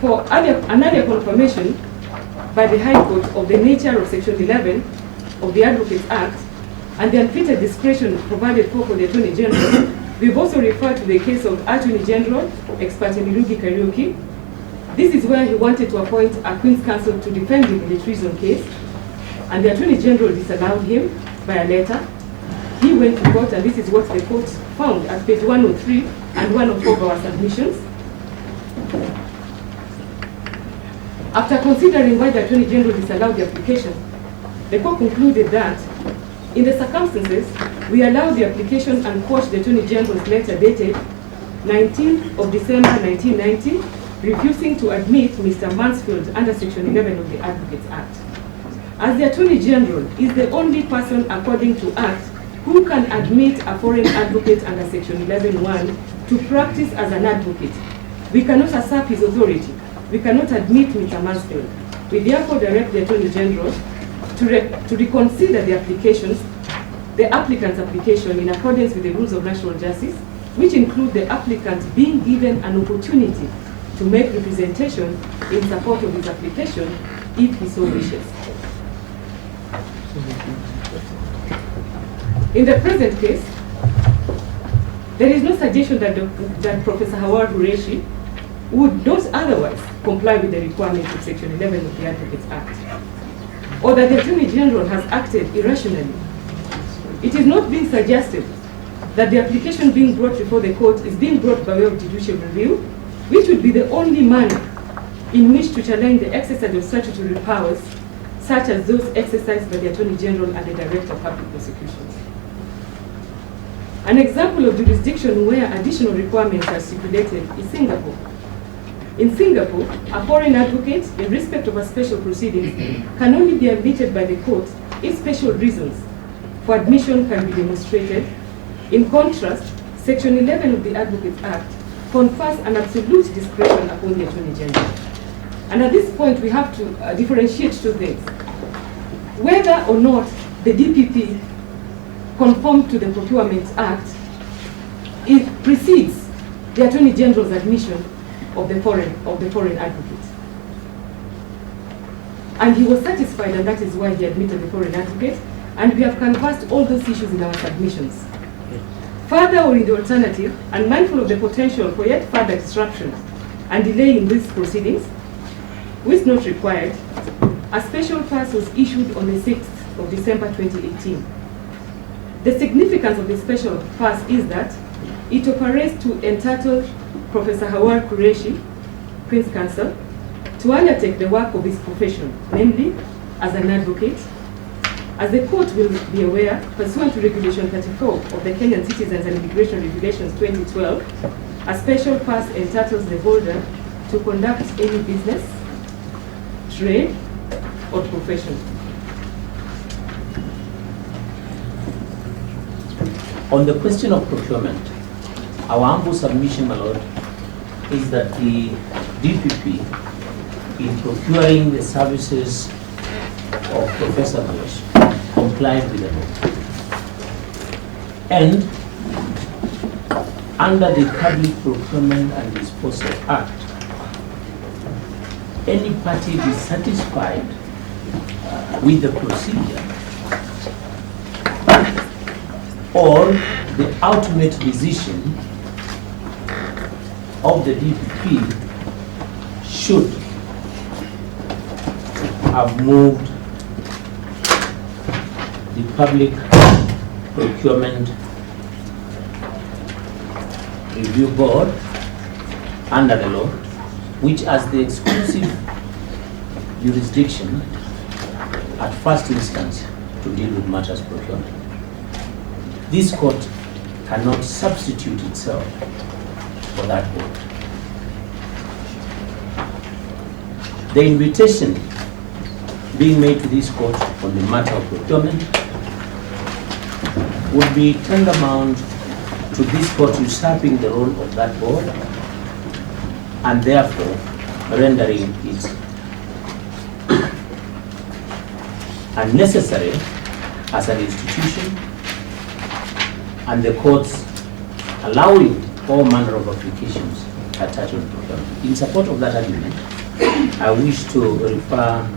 For another confirmation by the High Court of the nature of Section 11 of the Advocates Act and the unfettered discretion provided for the Attorney General, we've also referred to the case of Attorney General, expert Mirugi Kariuki. This is where he wanted to appoint a Queen's Counsel to defend him in the treason case, and the Attorney General disallowed him by a letter. He went to court, and this is what the court found at page 103 and 104 of our submissions. After considering why the Attorney General disallowed the application, the court concluded that, in the circumstances, we allowed the application and quashed the Attorney General's letter dated 19th of December 1990, refusing to admit Mr. Mansfield under Section 11 of the Advocates Act. As the Attorney General is the only person, according to Act, who can admit a foreign advocate under Section 11(1) to practice as an advocate, we cannot usurp his authority. We cannot admit Mr. Mansfield. We therefore direct the Attorney General to reconsider the applications, the applicant's application in accordance with the rules of national justice, which include the applicant being given an opportunity to make representation in support of his application if he so wishes. In the present case, there is no suggestion that Professor Khawar Qureshi would not otherwise comply with the requirements of Section 11 of the Advocates Act, or that the Attorney General has acted irrationally. It is not being suggested that the application being brought before the court is being brought by way of judicial review, which would be the only manner in which to challenge the exercise of statutory powers, such as those exercised by the Attorney General and the Director of Public Prosecutions. An example of jurisdiction where additional requirements are stipulated is Singapore. In Singapore, a foreign advocate, in respect of a special proceedings, can only be admitted by the court if special reasons for admission can be demonstrated. In contrast, Section 11 of the Advocates Act confers an absolute discretion upon the Attorney General. And at this point, we have to differentiate two things. Whether or not the DPP conform to the Procurement Act, it precedes the Attorney General's admission of the foreign advocate. And he was satisfied, and that is why he admitted before an advocate. And we have canvassed all those issues in our submissions. Further, or in the alternative, and mindful of the potential for yet further disruption and delay in these proceedings, which not required, a special pass was issued on the 6th of December 2018. The significance of the special pass is that it operates to entitle Professor Khawar Qureshi, Prince Counsel, to undertake the work of his profession, namely as an advocate. As the court will be aware, pursuant to Regulation 34 of the Kenyan Citizens and Immigration Regulations 2012, a special pass entitles the holder to conduct any business, trade, or profession. On the question of procurement, our humble submission, my lord, is that the DPP, in procuring the services of Professor Qureshi, complied with the law. And under the Public Procurement and Disposal Act, any party dissatisfied with the procedure or the ultimate decision of the DPP should have moved the Public Procurement Review Board under the law, which has the exclusive jurisdiction at first instance to deal with matters procurement. This court cannot substitute itself for that board. The invitation being made to this court on the matter of procurement would be tantamount to this court usurping the role of that board and therefore rendering it unnecessary as an institution, and the courts allowing all manner of applications attached on procurement. In support of that argument, I wish to refer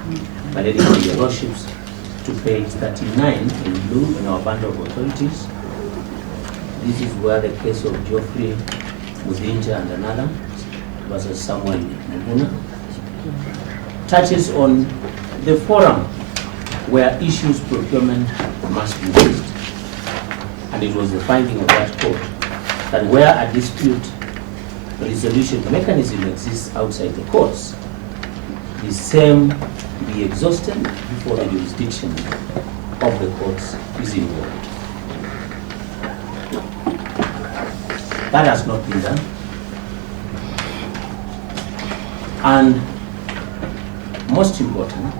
my ladies and your lordships to page 39 in blue in our bundle of authorities. This is where the case of Geoffrey Mudinja and another versus Samuel Muguna touches on the forum where issues procurement must be raised. And it was the finding of that court that where a dispute resolution mechanism exists outside the courts, the same be exhausted before the jurisdiction of the courts is involved. That has not been done. And most important,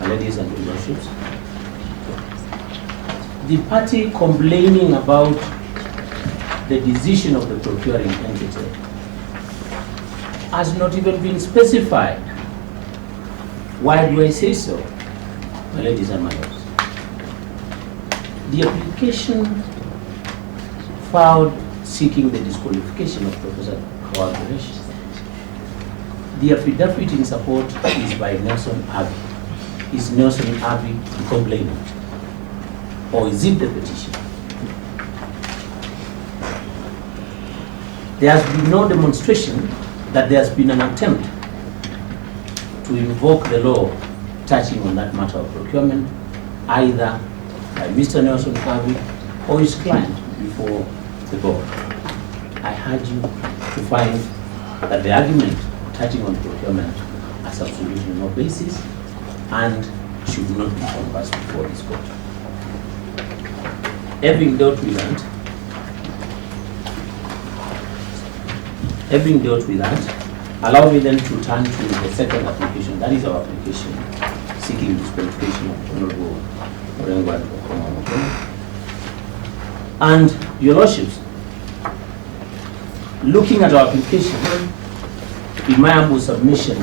my ladies and lordships, the party complaining about the decision of the procuring entity has not even been specified. Why do I say so, my ladies and my lords? The application filed seeking the disqualification of Professor Khawar Qureshi, the affidavit in support is by Nelson Abbey. Is Nelson Abbey the complainant? Or is it the petitioner? There has been no demonstration that there has been an attempt to invoke the law touching on that matter of procurement, either by Mr. Nelson Abbey or his client before the board. I urge you to find that the argument touching on procurement has absolutely no basis and should not be conversed before this court. Having dealt with that, allow me then to turn to the second application. That is our application seeking disqualification of Honorable Orengo and Okong'o. And your lordships, looking at our application, in my humble submission,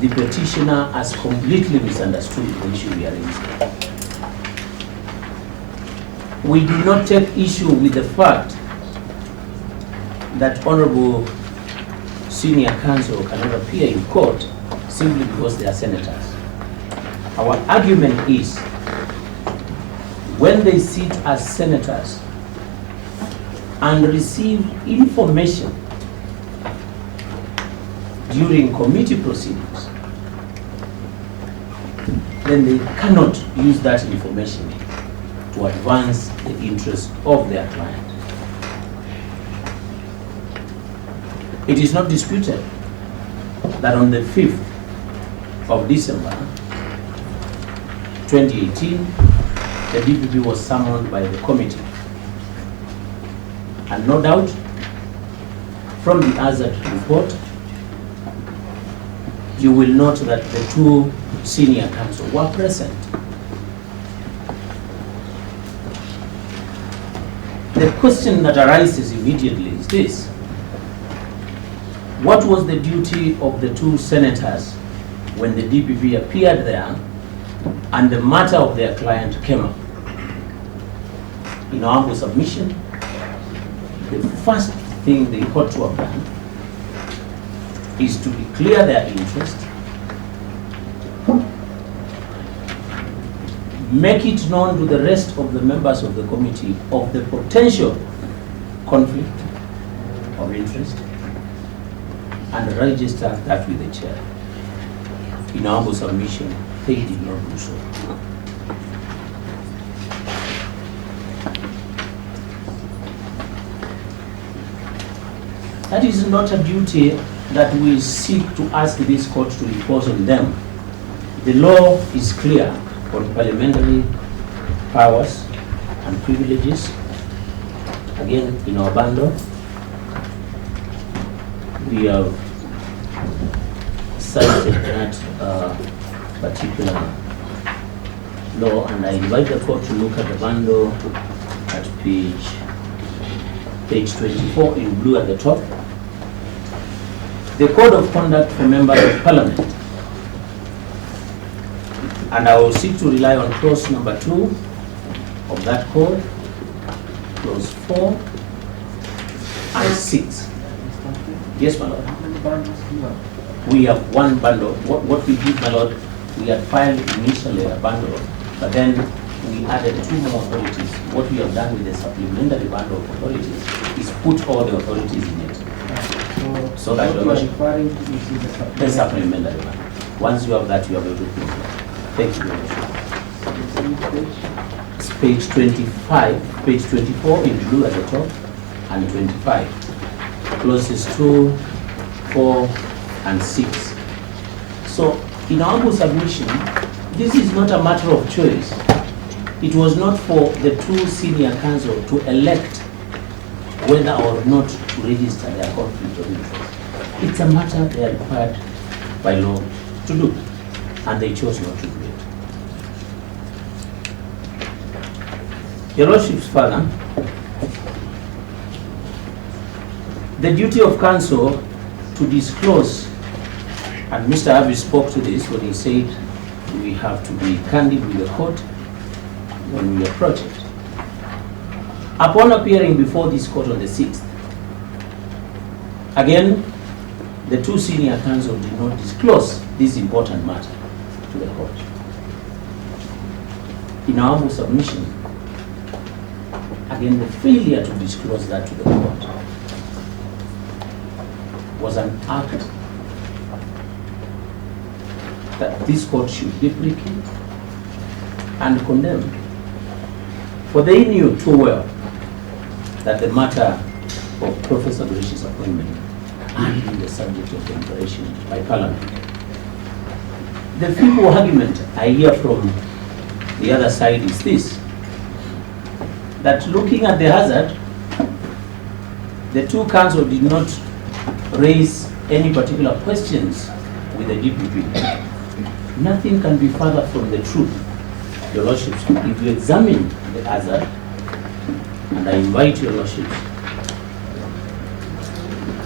the petitioner has completely misunderstood the issue we are raising. We do not take issue with the fact that Honorable Senior Counsel cannot appear in court simply because they are senators. Our argument is, when they sit as senators and receive information during committee proceedings, then they cannot use that information to advance the interests of their client. It is not disputed that on the 5th of December 2018, the DPP was summoned by the committee. And no doubt, from the hazard report, you will note that the two senior counsel were present. The question that arises immediately is this: what was the duty of the two senators when the DPP appeared there and the matter of their client came up? In our humble submission, the first thing they ought to have done is to declare their interest, make it known to the rest of the members of the committee of the potential conflict of interest, and register that with the chair. In our humble submission, they did not do so. That is not a duty that we seek to ask this court to impose on them. The law is clear on parliamentary powers and privileges. Again, in our bundle, we have cited that particular law, and I invite the court to look at the bundle at page 24 in blue at the top. The Code of Conduct for Members of Parliament, and I will seek to rely on clause number 2 of that code, clause 4 and 6. Yes, my lord. We have one bundle. What we did, my lord, we had filed initially a bundle, but then we added 2 more authorities. What we have done with the supplementary bundle of authorities is put all the authorities in it. So that the supplementary one. Once you have that, you have everything. Thank you very much. It's page 25, page 24 in blue at the top, and 25. Clauses 2, 4, and 6. So, in our humble submission, this is not a matter of choice. It was not for the two senior counsel to elect whether or not to register their conflict of interest. It's a matter they are required by law to do, and they chose not to do it. Your Lordship's further, the duty of counsel to disclose, and Mr. Abbey spoke to this when he said we have to be candid with the court when we approach it. Upon appearing before this court on the 6th, again, the two senior counsel did not disclose this important matter to the court. In our humble submission, again, the failure to disclose that to the court was an act that this court should deprecate and condemn. For they knew too well that the matter of Professor Qureshi's appointment had been the subject of deliberation by Parliament. The feeble argument I hear from the other side is this: that looking at the hazard, the two counsel did not raise any particular questions with the DPP. Nothing can be further from the truth, Your Lordships. If you examine the hazard, and I invite Your Lordships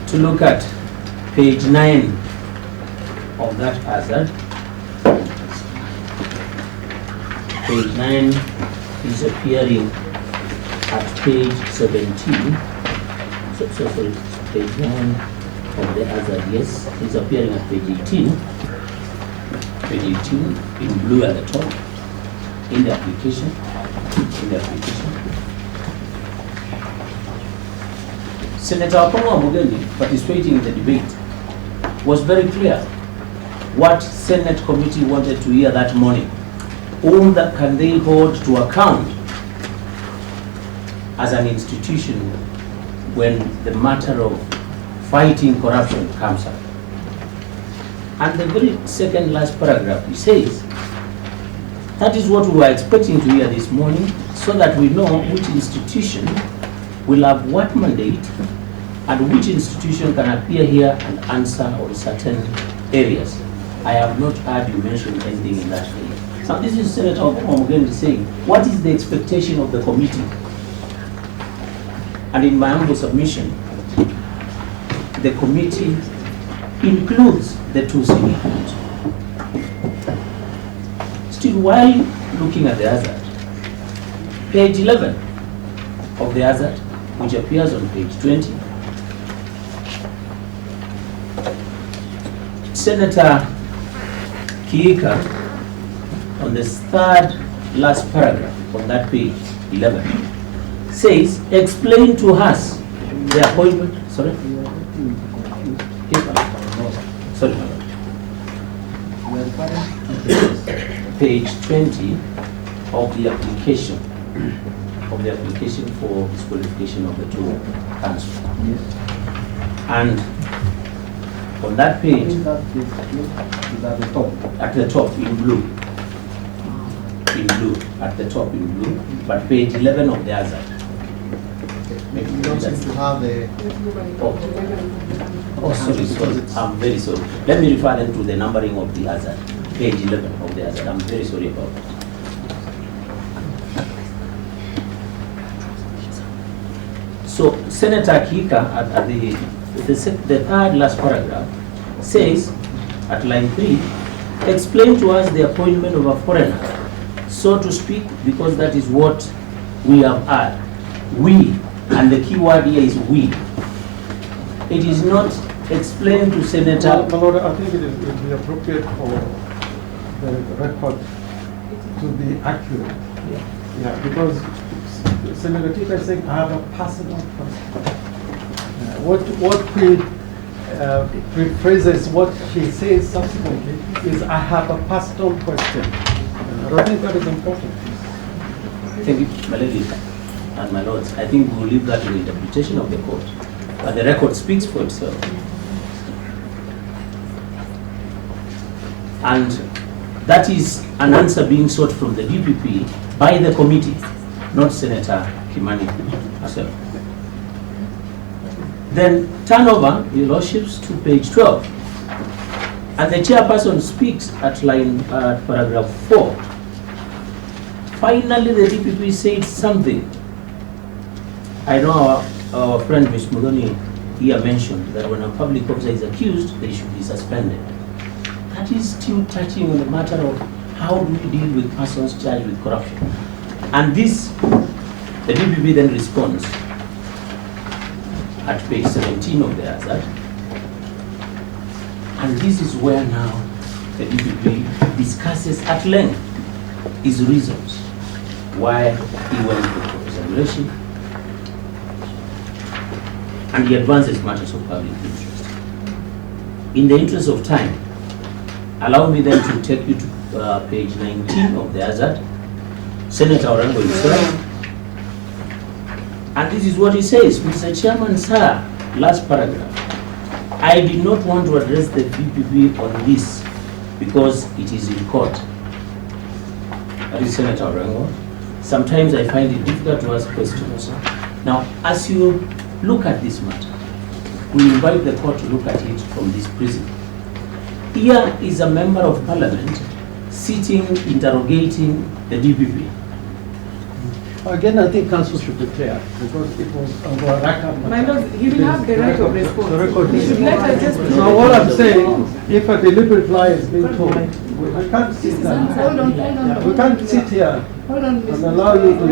to look at page 9 of that hazard. Page 9 is appearing at page 17. Sorry, page 9 of the hazard, yes, is appearing at page 18. page 18, in blue at the top, in the application, Senator Omogeni, participating in the debate, was very clear what Senate committee wanted to hear that morning. Whom that can they hold to account as an institution when the matter of fighting corruption comes up? And the very second last paragraph, he says, that is what we were expecting to hear this morning, so that we know which institution will have what mandate and which institution can appear here and answer on certain areas. I have not heard you mention anything in that area. Now this is Senator Omogeni saying, what is the expectation of the committee? And in my humble submission, the committee includes the two senior courts. Still, while looking at the hazard, page 11 of the hazard, which appears on page 20, Senator Kiika, on the third last paragraph on that page 11, says, explain to us the appointment. Sorry? Sorry. Page 20 of the application for disqualification of the two councils. Yes. And on that page, is at the top in blue, at the top in blue, but page 11 of the hazard. Maybe you don't seem to have the... Oh, sorry, I'm very sorry. Let me refer them to the numbering of the hazard, page 11 of the hazard. I'm very sorry about it. So, Senator Kiika, at the third last paragraph, says, at line 3, explain to us the appointment of a foreigner, so to speak, because that is what we have had. We, and the key word here is we. It is not explained to Senator... My Lord, I think it would be appropriate for the record to be accurate. Yeah, because Senator Kiika is saying, I have a personal question. What rephrases what she says subsequently is, I have a personal question. I don't think that is important. Thank you, my ladies and my lords. I think we will leave that to the interpretation of the court. But the record speaks for itself. And that is an answer being sought from the DPP by the committee, not Senator Kimani herself. Then turn over, your lordships, to page 12. And the chairperson speaks at paragraph 4. Finally, the DPP said something. I know our friend Ms. Muloni here mentioned that when a public officer is accused, they should be suspended. That is still touching on the matter of how do we deal with persons charged with corruption. And this, the DPP then responds at page 17 of the hazard. And this is where now the DPP discusses at length his reasons why he went for examination, and he advances matters of public interest. In the interest of time, allow me then to take you to page 19 of the hazard. Senator Orengo himself. And this is what he says, Mr. Chairman, sir, last paragraph. I did not want to address the DPP on this because it is in court. That is Senator Orengo. Sometimes I find it difficult to ask questions. Now, as you look at this matter, we invite the court to look at it from this prism. Here is a member of parliament sitting, interrogating the DPP. Again, I think council should be clear, because it was over record. My lord, he will have the right of response. He should let us just... So what I'm saying, if a deliberate lie is being told, we can't sit there. Hold on. We can't sit here and allow you to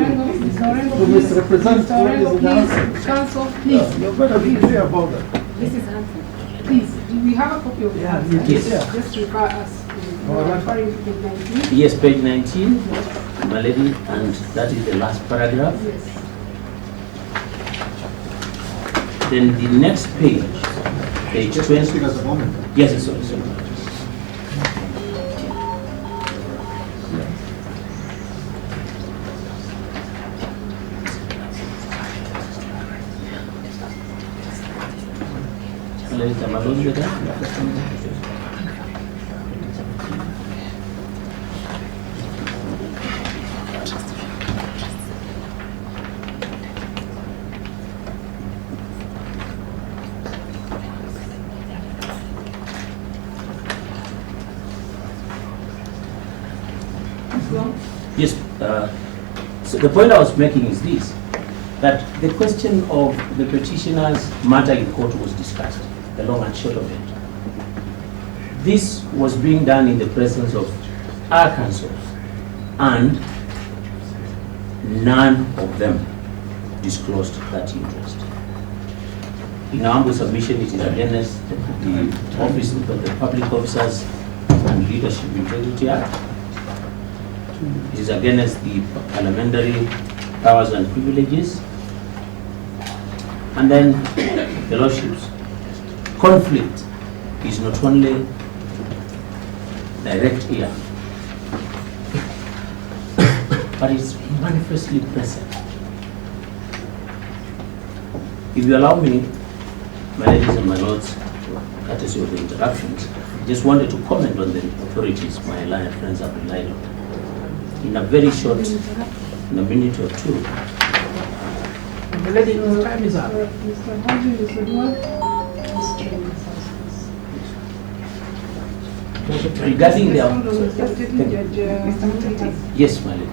misrepresent what is in the answer. Counsel, please. You better be clear about that. This is answer. Please, we have a copy of the answer. Yes. Just refer us to the You are referring to page 19? Yes, page 19, my lady, and that is the last paragraph. Yes. Then the next page, page 20. Speak as a moment. Yes, sorry. Yes, so the point I was making is this, that the question of the petitioner's matter in court was discussed, the long and short of it. This was being done in the presence of our counsels, and none of them disclosed that interest. In our humble submission, it is against the Office of the Public Officers and Leadership Integrity Act. It is against the parliamentary powers and privileges. And then the lordships. Conflict is not only direct here, but it's manifestly present. If you allow me, my ladies and my lords, courtesy of the interruptions, I just wanted to comment on the authorities my learned friends have relied on. In a very short, in a minute or two. The lady, time is up. Mr. Haji, Mr. Dual. Regarding the... Yes, my lady.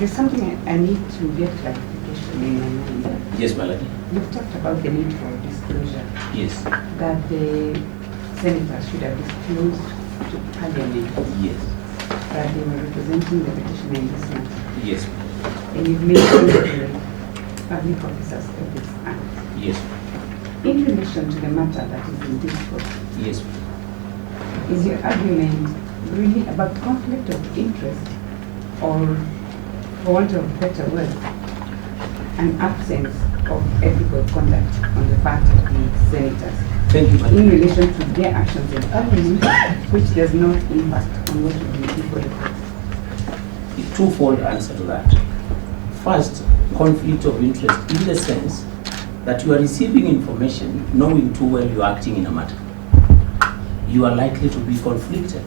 There's something I need to get clarification in my mind. Yes, my lady. You've talked about the need for disclosure. Yes. That the senators should have disclosed to Parliament Yes. that they were representing the petitioner in this matter. Yes. And you've mentioned the Public Officers Ethics Act. Yes. In relation to the matter that is in this court, Yes. is your argument really about conflict of interest, or, for want of a better word, an absence of ethical conduct on the part of the senators Thank you, my in lady. relation to their actions in Parliament, which does not impact on what will be before the court? A twofold answer to that. First, conflict of interest in the sense that you are receiving information knowing too well you are acting in a matter. You are likely to be conflicted.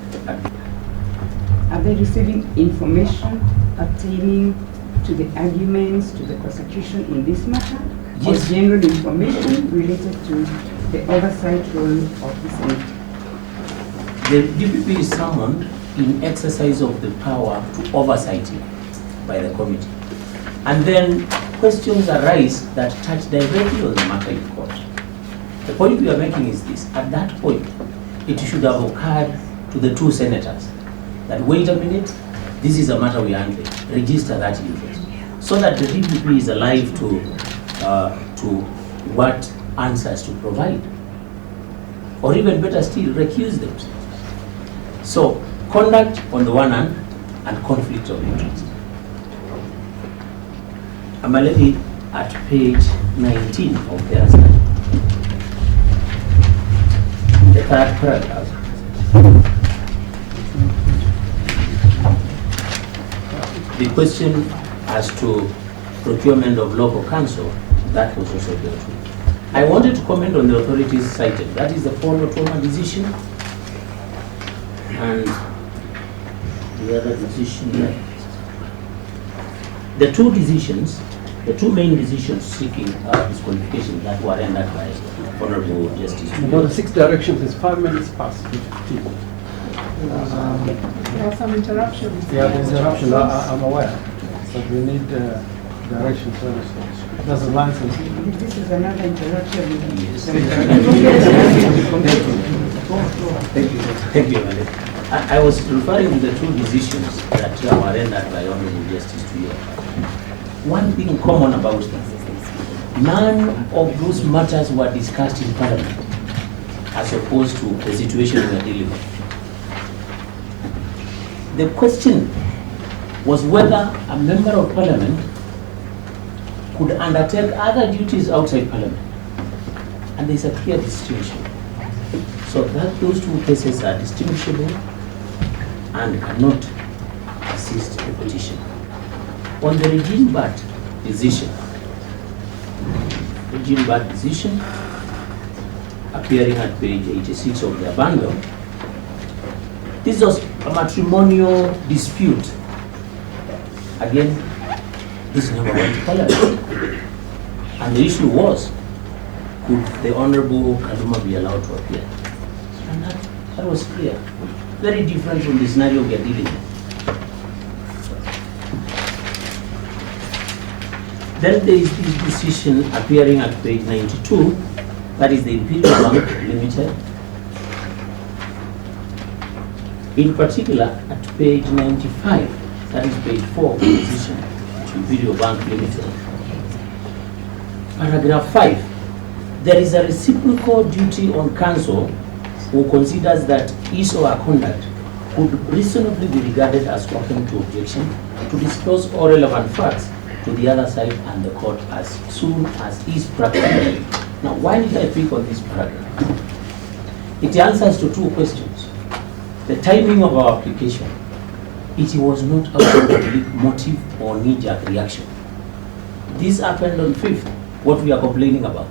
Are they receiving information pertaining to the arguments, to the prosecution in this matter? Yes. Or general information related to the oversight role of the Senate? The DPP is summoned in exercise of the power to oversight it by the committee. And then questions arise that touch directly on the matter in court. The point we are making is this: at that point, it should have occurred to the two senators that, wait a minute, this is a matter we are handling, register that interest, so that the DPP is alive to what answers to provide, or even better still, recuse themselves. So, conduct on the one hand and conflict of interest. I'm a lady at page 19 of the answer. The third paragraph. The question as to procurement of local council, that was also dealt with. I wanted to comment on the authorities cited. That is the Paul Otoma decision and the other decision there. The two decisions, the two main decisions seeking disqualification that were rendered by Honorable Justice. No, the 6 directions is 5 minutes past 15. There are some interruptions. Yeah, there's interruption, I'm aware, but we need direction first. There's a license. This is another interruption. Yes. Thank you, Madam. I was referring to the two decisions that were rendered by Honorable Justice to you. One thing common about them, none of those matters were discussed in Parliament, as opposed to the situation we are dealing with. the question was whether a member of parliament could undertake other duties outside parliament. And there's a clear distinction. So that those two cases are distinguishable and cannot assist the petition. On the regime bat decision appearing at page 86 of the bundle, this was a matrimonial dispute. Again, this never went to parliament. And the issue was, could the Honorable Kaluma be allowed to appear? And that was clear. Very different from the scenario we are dealing with. Then there is this decision appearing at page 92, that is the Imperial Bank Limited. In particular, at page 95, that is page 4 of the decision, Imperial Bank Limited. Paragraph 5, there is a reciprocal duty on counsel who considers that his or her conduct could reasonably be regarded as open to objection to disclose all relevant facts to the other side and the court as soon as is practicable. Now, why did I pick on this paragraph? It answers to two questions. The timing of our application. It was not out of public motive or knee-jerk reaction. This happened on 5th, what we are complaining about.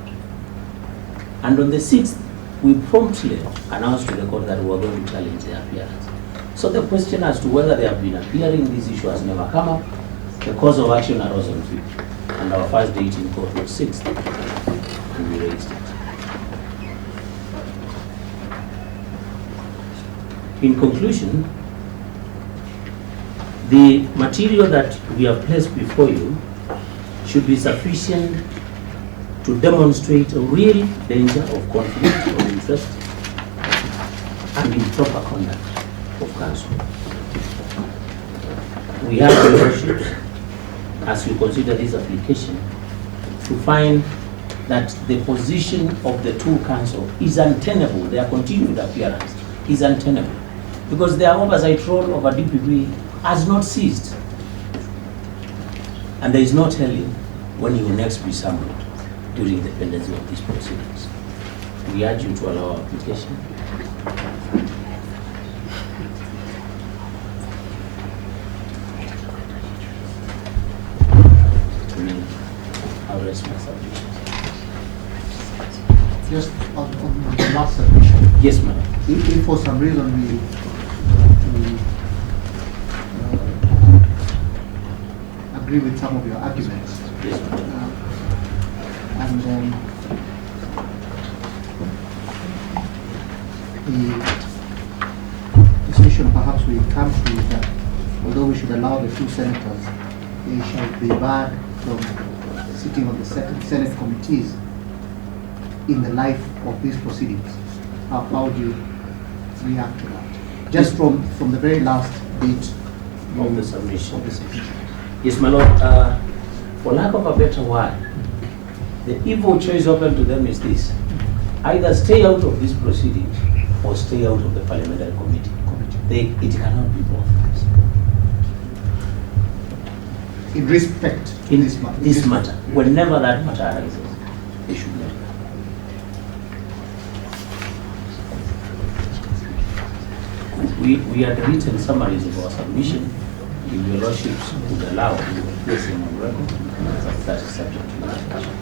And on the 6th, we promptly announced to the court that we were going to challenge their appearance. So the question as to whether they have been appearing, this issue has never come up. The cause of action arose on 5th, and our first date in court was 6th, and we raised it. In conclusion, the material that we have placed before you should be sufficient to demonstrate a real danger of conflict of interest and improper conduct of counsel. We have the worship, as we consider this application, to find that the position of the two counsel is untenable. Their continued appearance is untenable because their oversight role over DPP has not ceased. And there is no telling when he will next be summoned during the pendency of these proceedings. We urge you to allow our application. I'll rest my submission. Just on the last submission. Yes, ma'am. If for some reason we agree with some of your arguments, Yes, ma'am. And then the decision perhaps we come to is that although we should allow the two senators, they shall be barred from sitting on the Senate committees in the life of these proceedings. How do you react to that? Just from the very last bit Of the submission. Yes, my lord. For lack of a better word, the evil choice open to them is this: either stay out of these proceedings or stay out of the parliamentary committee. It cannot be both. in respect to In this matter. matter, whenever that matter arises, they should not. We had written summaries of our submission. If your lordships would allow, we will place them on record. That is subject to discussion.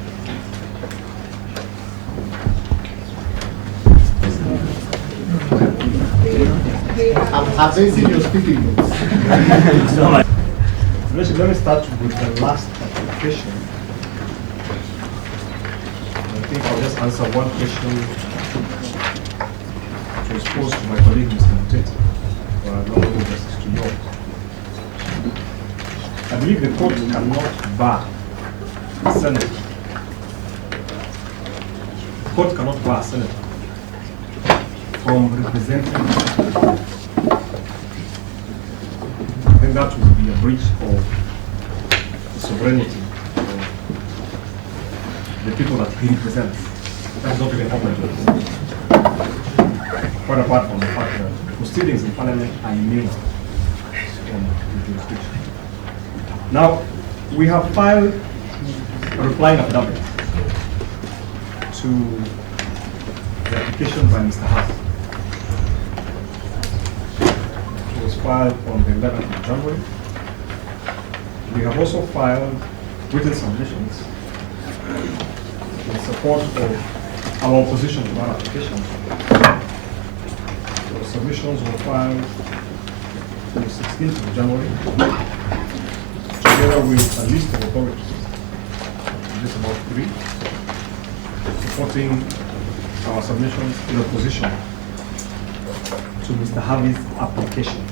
Have they seen your speaking notes? Let me start with the last application. I think I'll just answer one question which was posed to my colleague, Mr. Mutete, not just to yours. I believe the court cannot bar the Senate. The court cannot bar a Senate from representing. I think that would be a breach of the sovereignty of the people that he represents. That is not even open to us. Quite apart from the fact that proceedings in Parliament are immune jurisdiction. Now, we have filed a replying affidavit to the application by Mr. Haas. It was filed on the 11th of January. We have also filed written submissions in support of our opposition to our application. The submissions were filed on the 16th of January, together with a list of authorities, just about 3, supporting our submissions in opposition to Mr. Harvey's application.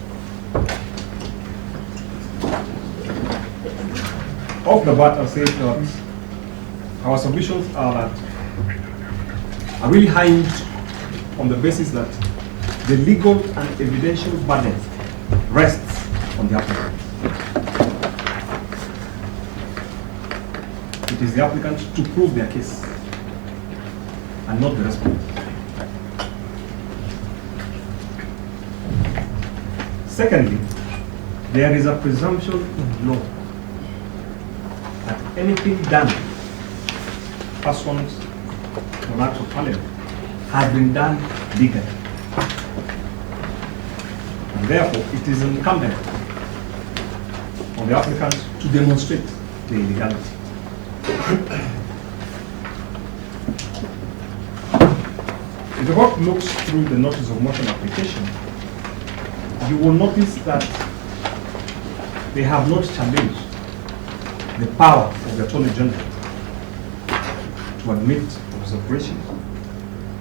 Off the bat, I'll say that our submissions are really hinged on the basis that the legal and evidential burden rests on the applicant. It is the applicant to prove their case and not the respondent. Secondly, there is a presumption in law that anything done pursuant to an act of parliament has been done legally. And therefore, it is incumbent on the applicant to demonstrate the illegality. If the court looks through the notice of motion application, you will notice that they have not challenged the power of the Attorney General to admit Professor Qureshi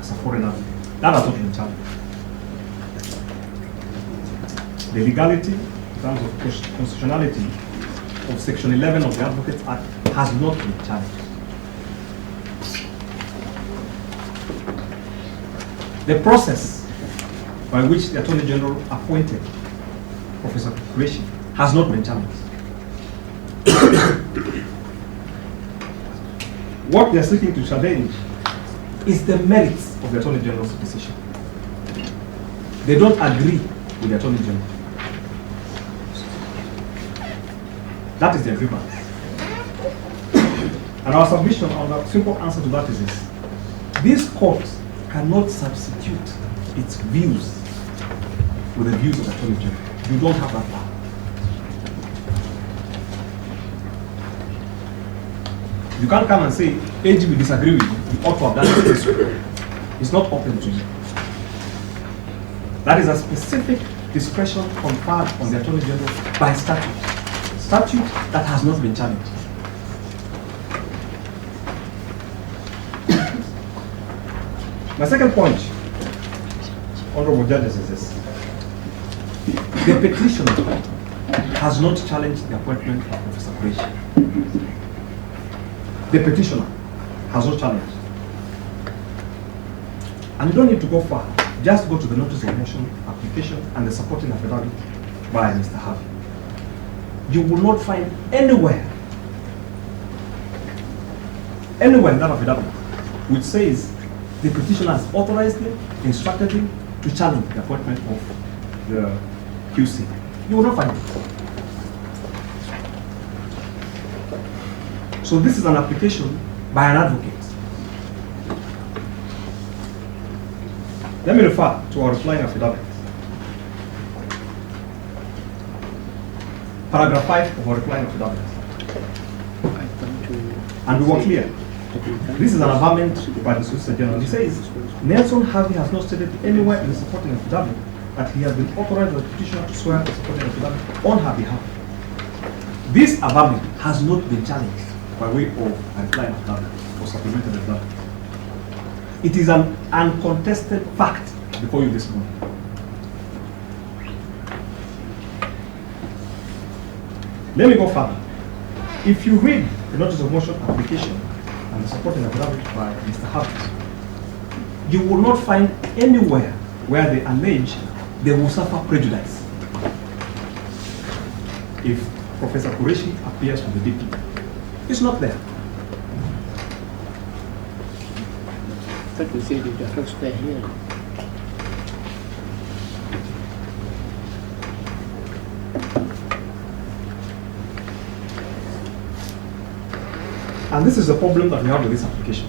as a foreign advocate. That has not been challenged. The legality, in terms of constitutionality, of Section 11 of the Advocates Act has not been challenged. The process by which the Attorney General appointed Professor Qureshi has not been challenged. What they are seeking to challenge is the merits of the Attorney General's decision. They don't agree with the Attorney General. That is their grievance. And our submission, our simple answer to that is this. This court cannot substitute its views with the views of the Attorney General. You don't have that power. You can't come and say, AG, we disagree with you, you ought to have done it this way. It's not open to you. That is a specific discretion conferred on the Attorney General by statute. Statute that has not been challenged. My second point, honorable judges, is this. The petitioner has not challenged the appointment of Professor Qureshi. The petitioner has not challenged. And you don't need to go far. Just go to the notice of motion application and the supporting affidavit by Mr. Harvey. You will not find anywhere in that affidavit which says the petitioner has authorized him, instructed him to challenge the appointment of the QC. You will not find it. So this is an application by an advocate. Let me refer to our replying affidavit. Paragraph 5 of our replying affidavit. And we were clear. This is an averment by the Solicitor General. He says, Nelson Harvey has not stated anywhere in the supporting affidavit that he has been authorized by the petitioner to swear the supporting affidavit on her behalf. This averment has not been challenged by way of a replying affidavit or supplemental affidavit. It is an uncontested fact before you this morning. Let me go further. If you read the notice of motion application and the supporting affidavit by Mr. Harvey, you will not find anywhere where they allege they will suffer prejudice if Professor Qureshi appears to the DPP. It's not there. But we said it affects their hearing. And this is the problem that we have with this application.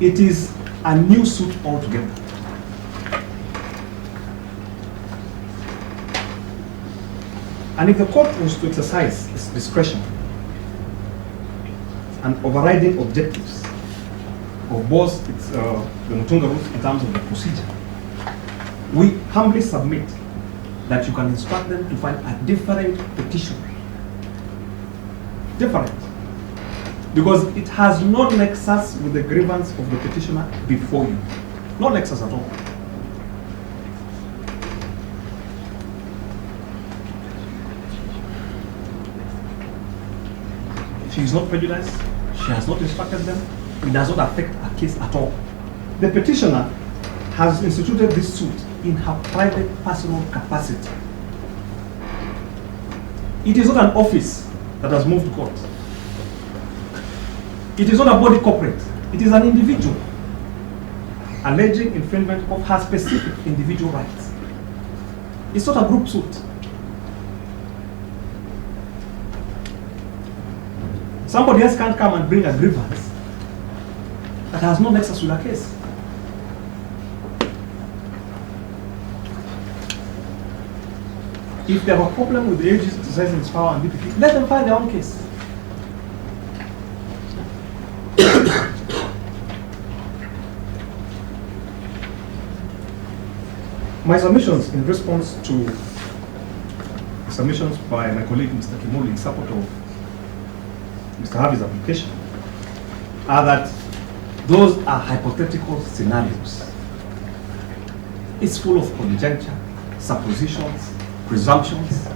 It is a new suit altogether. And if the court was to exercise its discretion and overriding objectives of both the Mutunga rules in terms of the procedure, we humbly submit that you can instruct them to file a different petition. Different. Because it has no nexus with the grievance of the petitioner before you. No nexus at all. She is not prejudiced. She has not instructed them. It does not affect her case at all. The petitioner has instituted this suit in her private personal capacity. It is not an office that has moved court. It is not a body corporate. It is an individual alleging infringement of her specific individual rights. It's not a group suit. Somebody else can't come and bring a grievance that has no nexus with a case. If they have a problem with the AG's exercising its power and DPP, let them file their own case. My submissions in response to submissions by my colleague Mr. Kimoli in support of Mr. Harvey's application are that those are hypothetical scenarios. It's full of conjecture, suppositions, presumptions.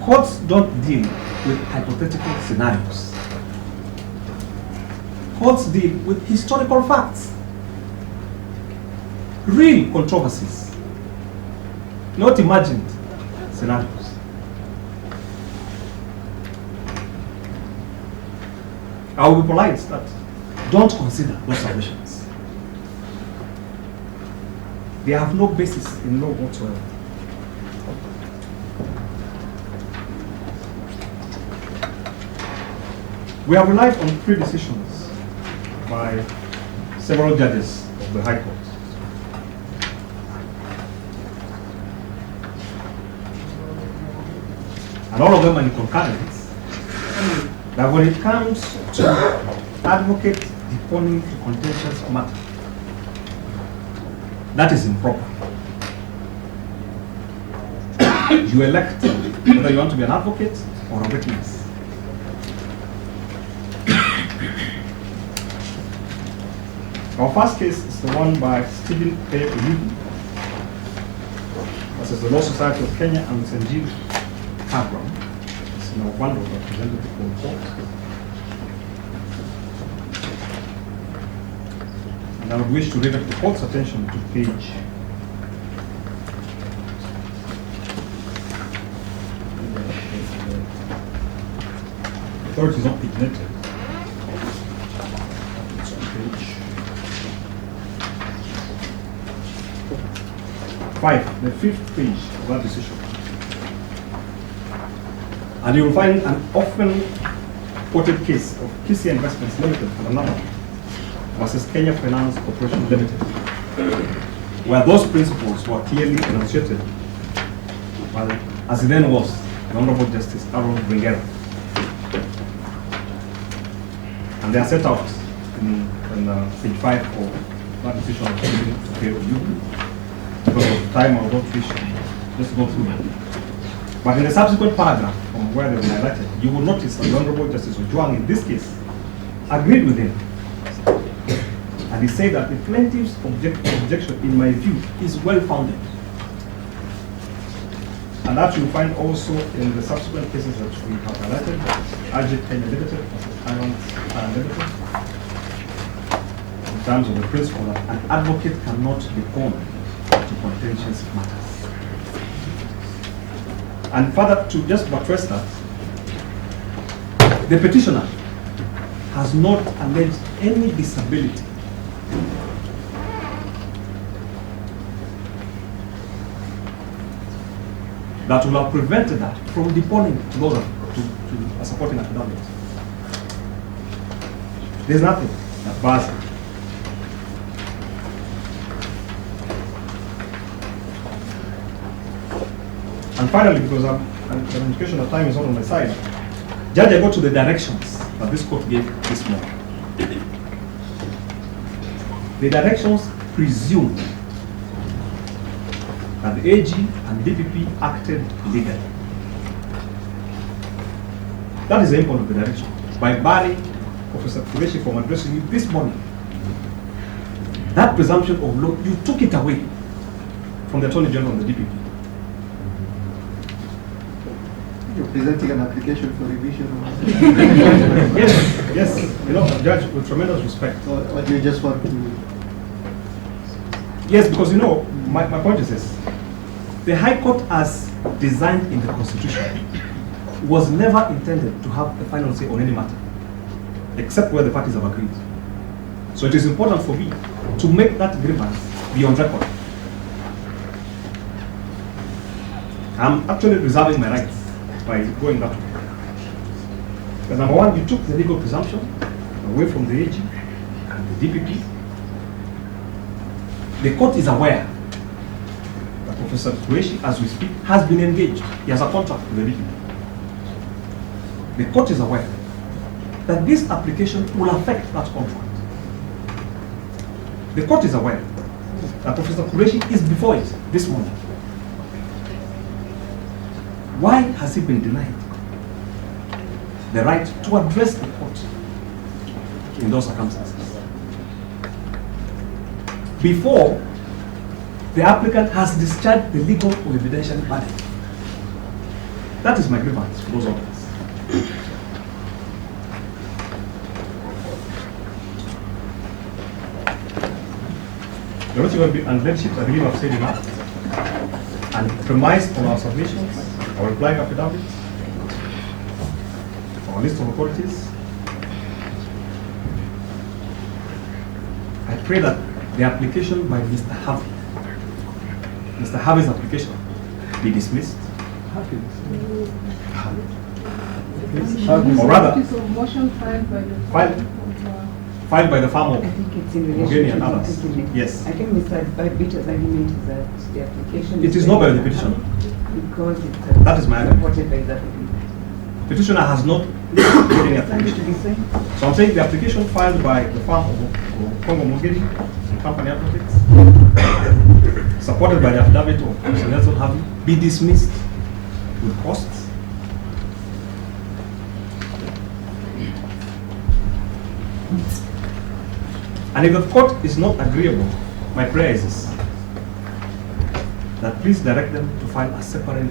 Courts don't deal with hypothetical scenarios. Courts deal with historical facts, real controversies, not imagined scenarios. I will be polite that don't consider those submissions. They have no basis in law whatsoever. We have relied on 3 decisions by several judges of the High Court. And all of them are in concurrence that when it comes to advocate deponing to contentious matter, that is improper. You elect whether you want to be an advocate or a witness. Our first case is the one by Stephen A. Oyugi versus the Law Society of Kenya and Sanjeev Kabram. It's now one of represented before the court. And I would wish to direct the court's attention to page 30 is not pigmented. It's on page 5, the 5th page of that decision. And you will find an often quoted case of KC Investments Limited for another versus Kenya Finance Corporation Limited, where those principles were clearly enunciated by, as it then was, the Honorable Justice Aaron Bringera. And they are set out in page 5 of that decision of you. Because of time, I will not wish to just go through them. But in the subsequent paragraph from where they were highlighted, you will notice that the Honorable Justice Ojwang in this case agreed with him. And he said that the plaintiff's objection, in my view, is well-founded. And that you will find also in the subsequent cases that we have highlighted, Advocate Kenya Limited versus Iron Limited, in terms of the principle that an advocate cannot be owned to contentious matters. And further, to just buttress that, the petitioner has not alleged any disability that will have prevented that from deponing those a supporting affidavit. There's nothing that bars it. And finally, because the indication of time is not on my side, Judge, I go to the directions that this court gave this morning. The directions presume that the AG and DPP acted legally. That is the import of the direction. By barring Professor Qureshi from addressing you this morning, that presumption of law, you took it away from the Attorney General and the DPP. You're presenting an application for revision. Yes, you know, Judge, with tremendous respect. Or do you just want to? Yes, because you know, my point is this. The High Court, as designed in the Constitution, was never intended to have a final say on any matter, except where the parties have agreed. So it is important for me to make that grievance be on record. I'm actually reserving my rights by going that way. Because number one, you took the legal presumption away from the AG and the DPP. The court is aware that Professor Qureshi, as we speak, has been engaged. He has a contract with the DPP. The court is aware that this application will affect that contract. The court is aware that Professor Qureshi is before it this morning. Why has he been denied the right to address the court in those circumstances? Before the applicant has discharged the legal or evidentiary burden. That is my grievance for those orders. The Lordship and Leadership, I believe I've said enough. And premise on our submissions, our replying affidavits, our list of authorities. I pray that the application by Mr. Harvey's application be dismissed. Or rather, motion filed by the filed by the farm of I think it's in relation Omogeni to and the others. petition. Yes. I think Mr. Bita's argument is that the application It is not by the petitioner. because it's That is my argument. supported by that. Petitioner has not made any Something to application. be said. So I'm saying the application filed by the farm of Omogeni and company advocates, supported by the affidavit of Mr. Nelson Harvey, be dismissed with costs. And if the court is not agreeable, my prayer is this, that please direct them to file a separate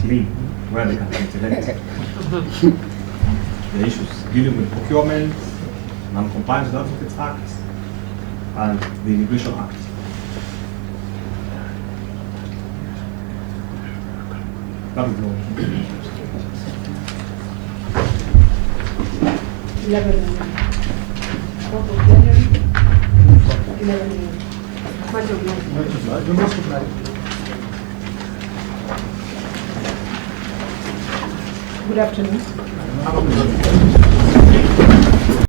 claim where they can intellect the issues dealing with procurement, non-compliance with the Advocates Act, and the Immigration Act. That would go. 11 a.m. 4th of January, 11 a.m. Much obliged. Good afternoon.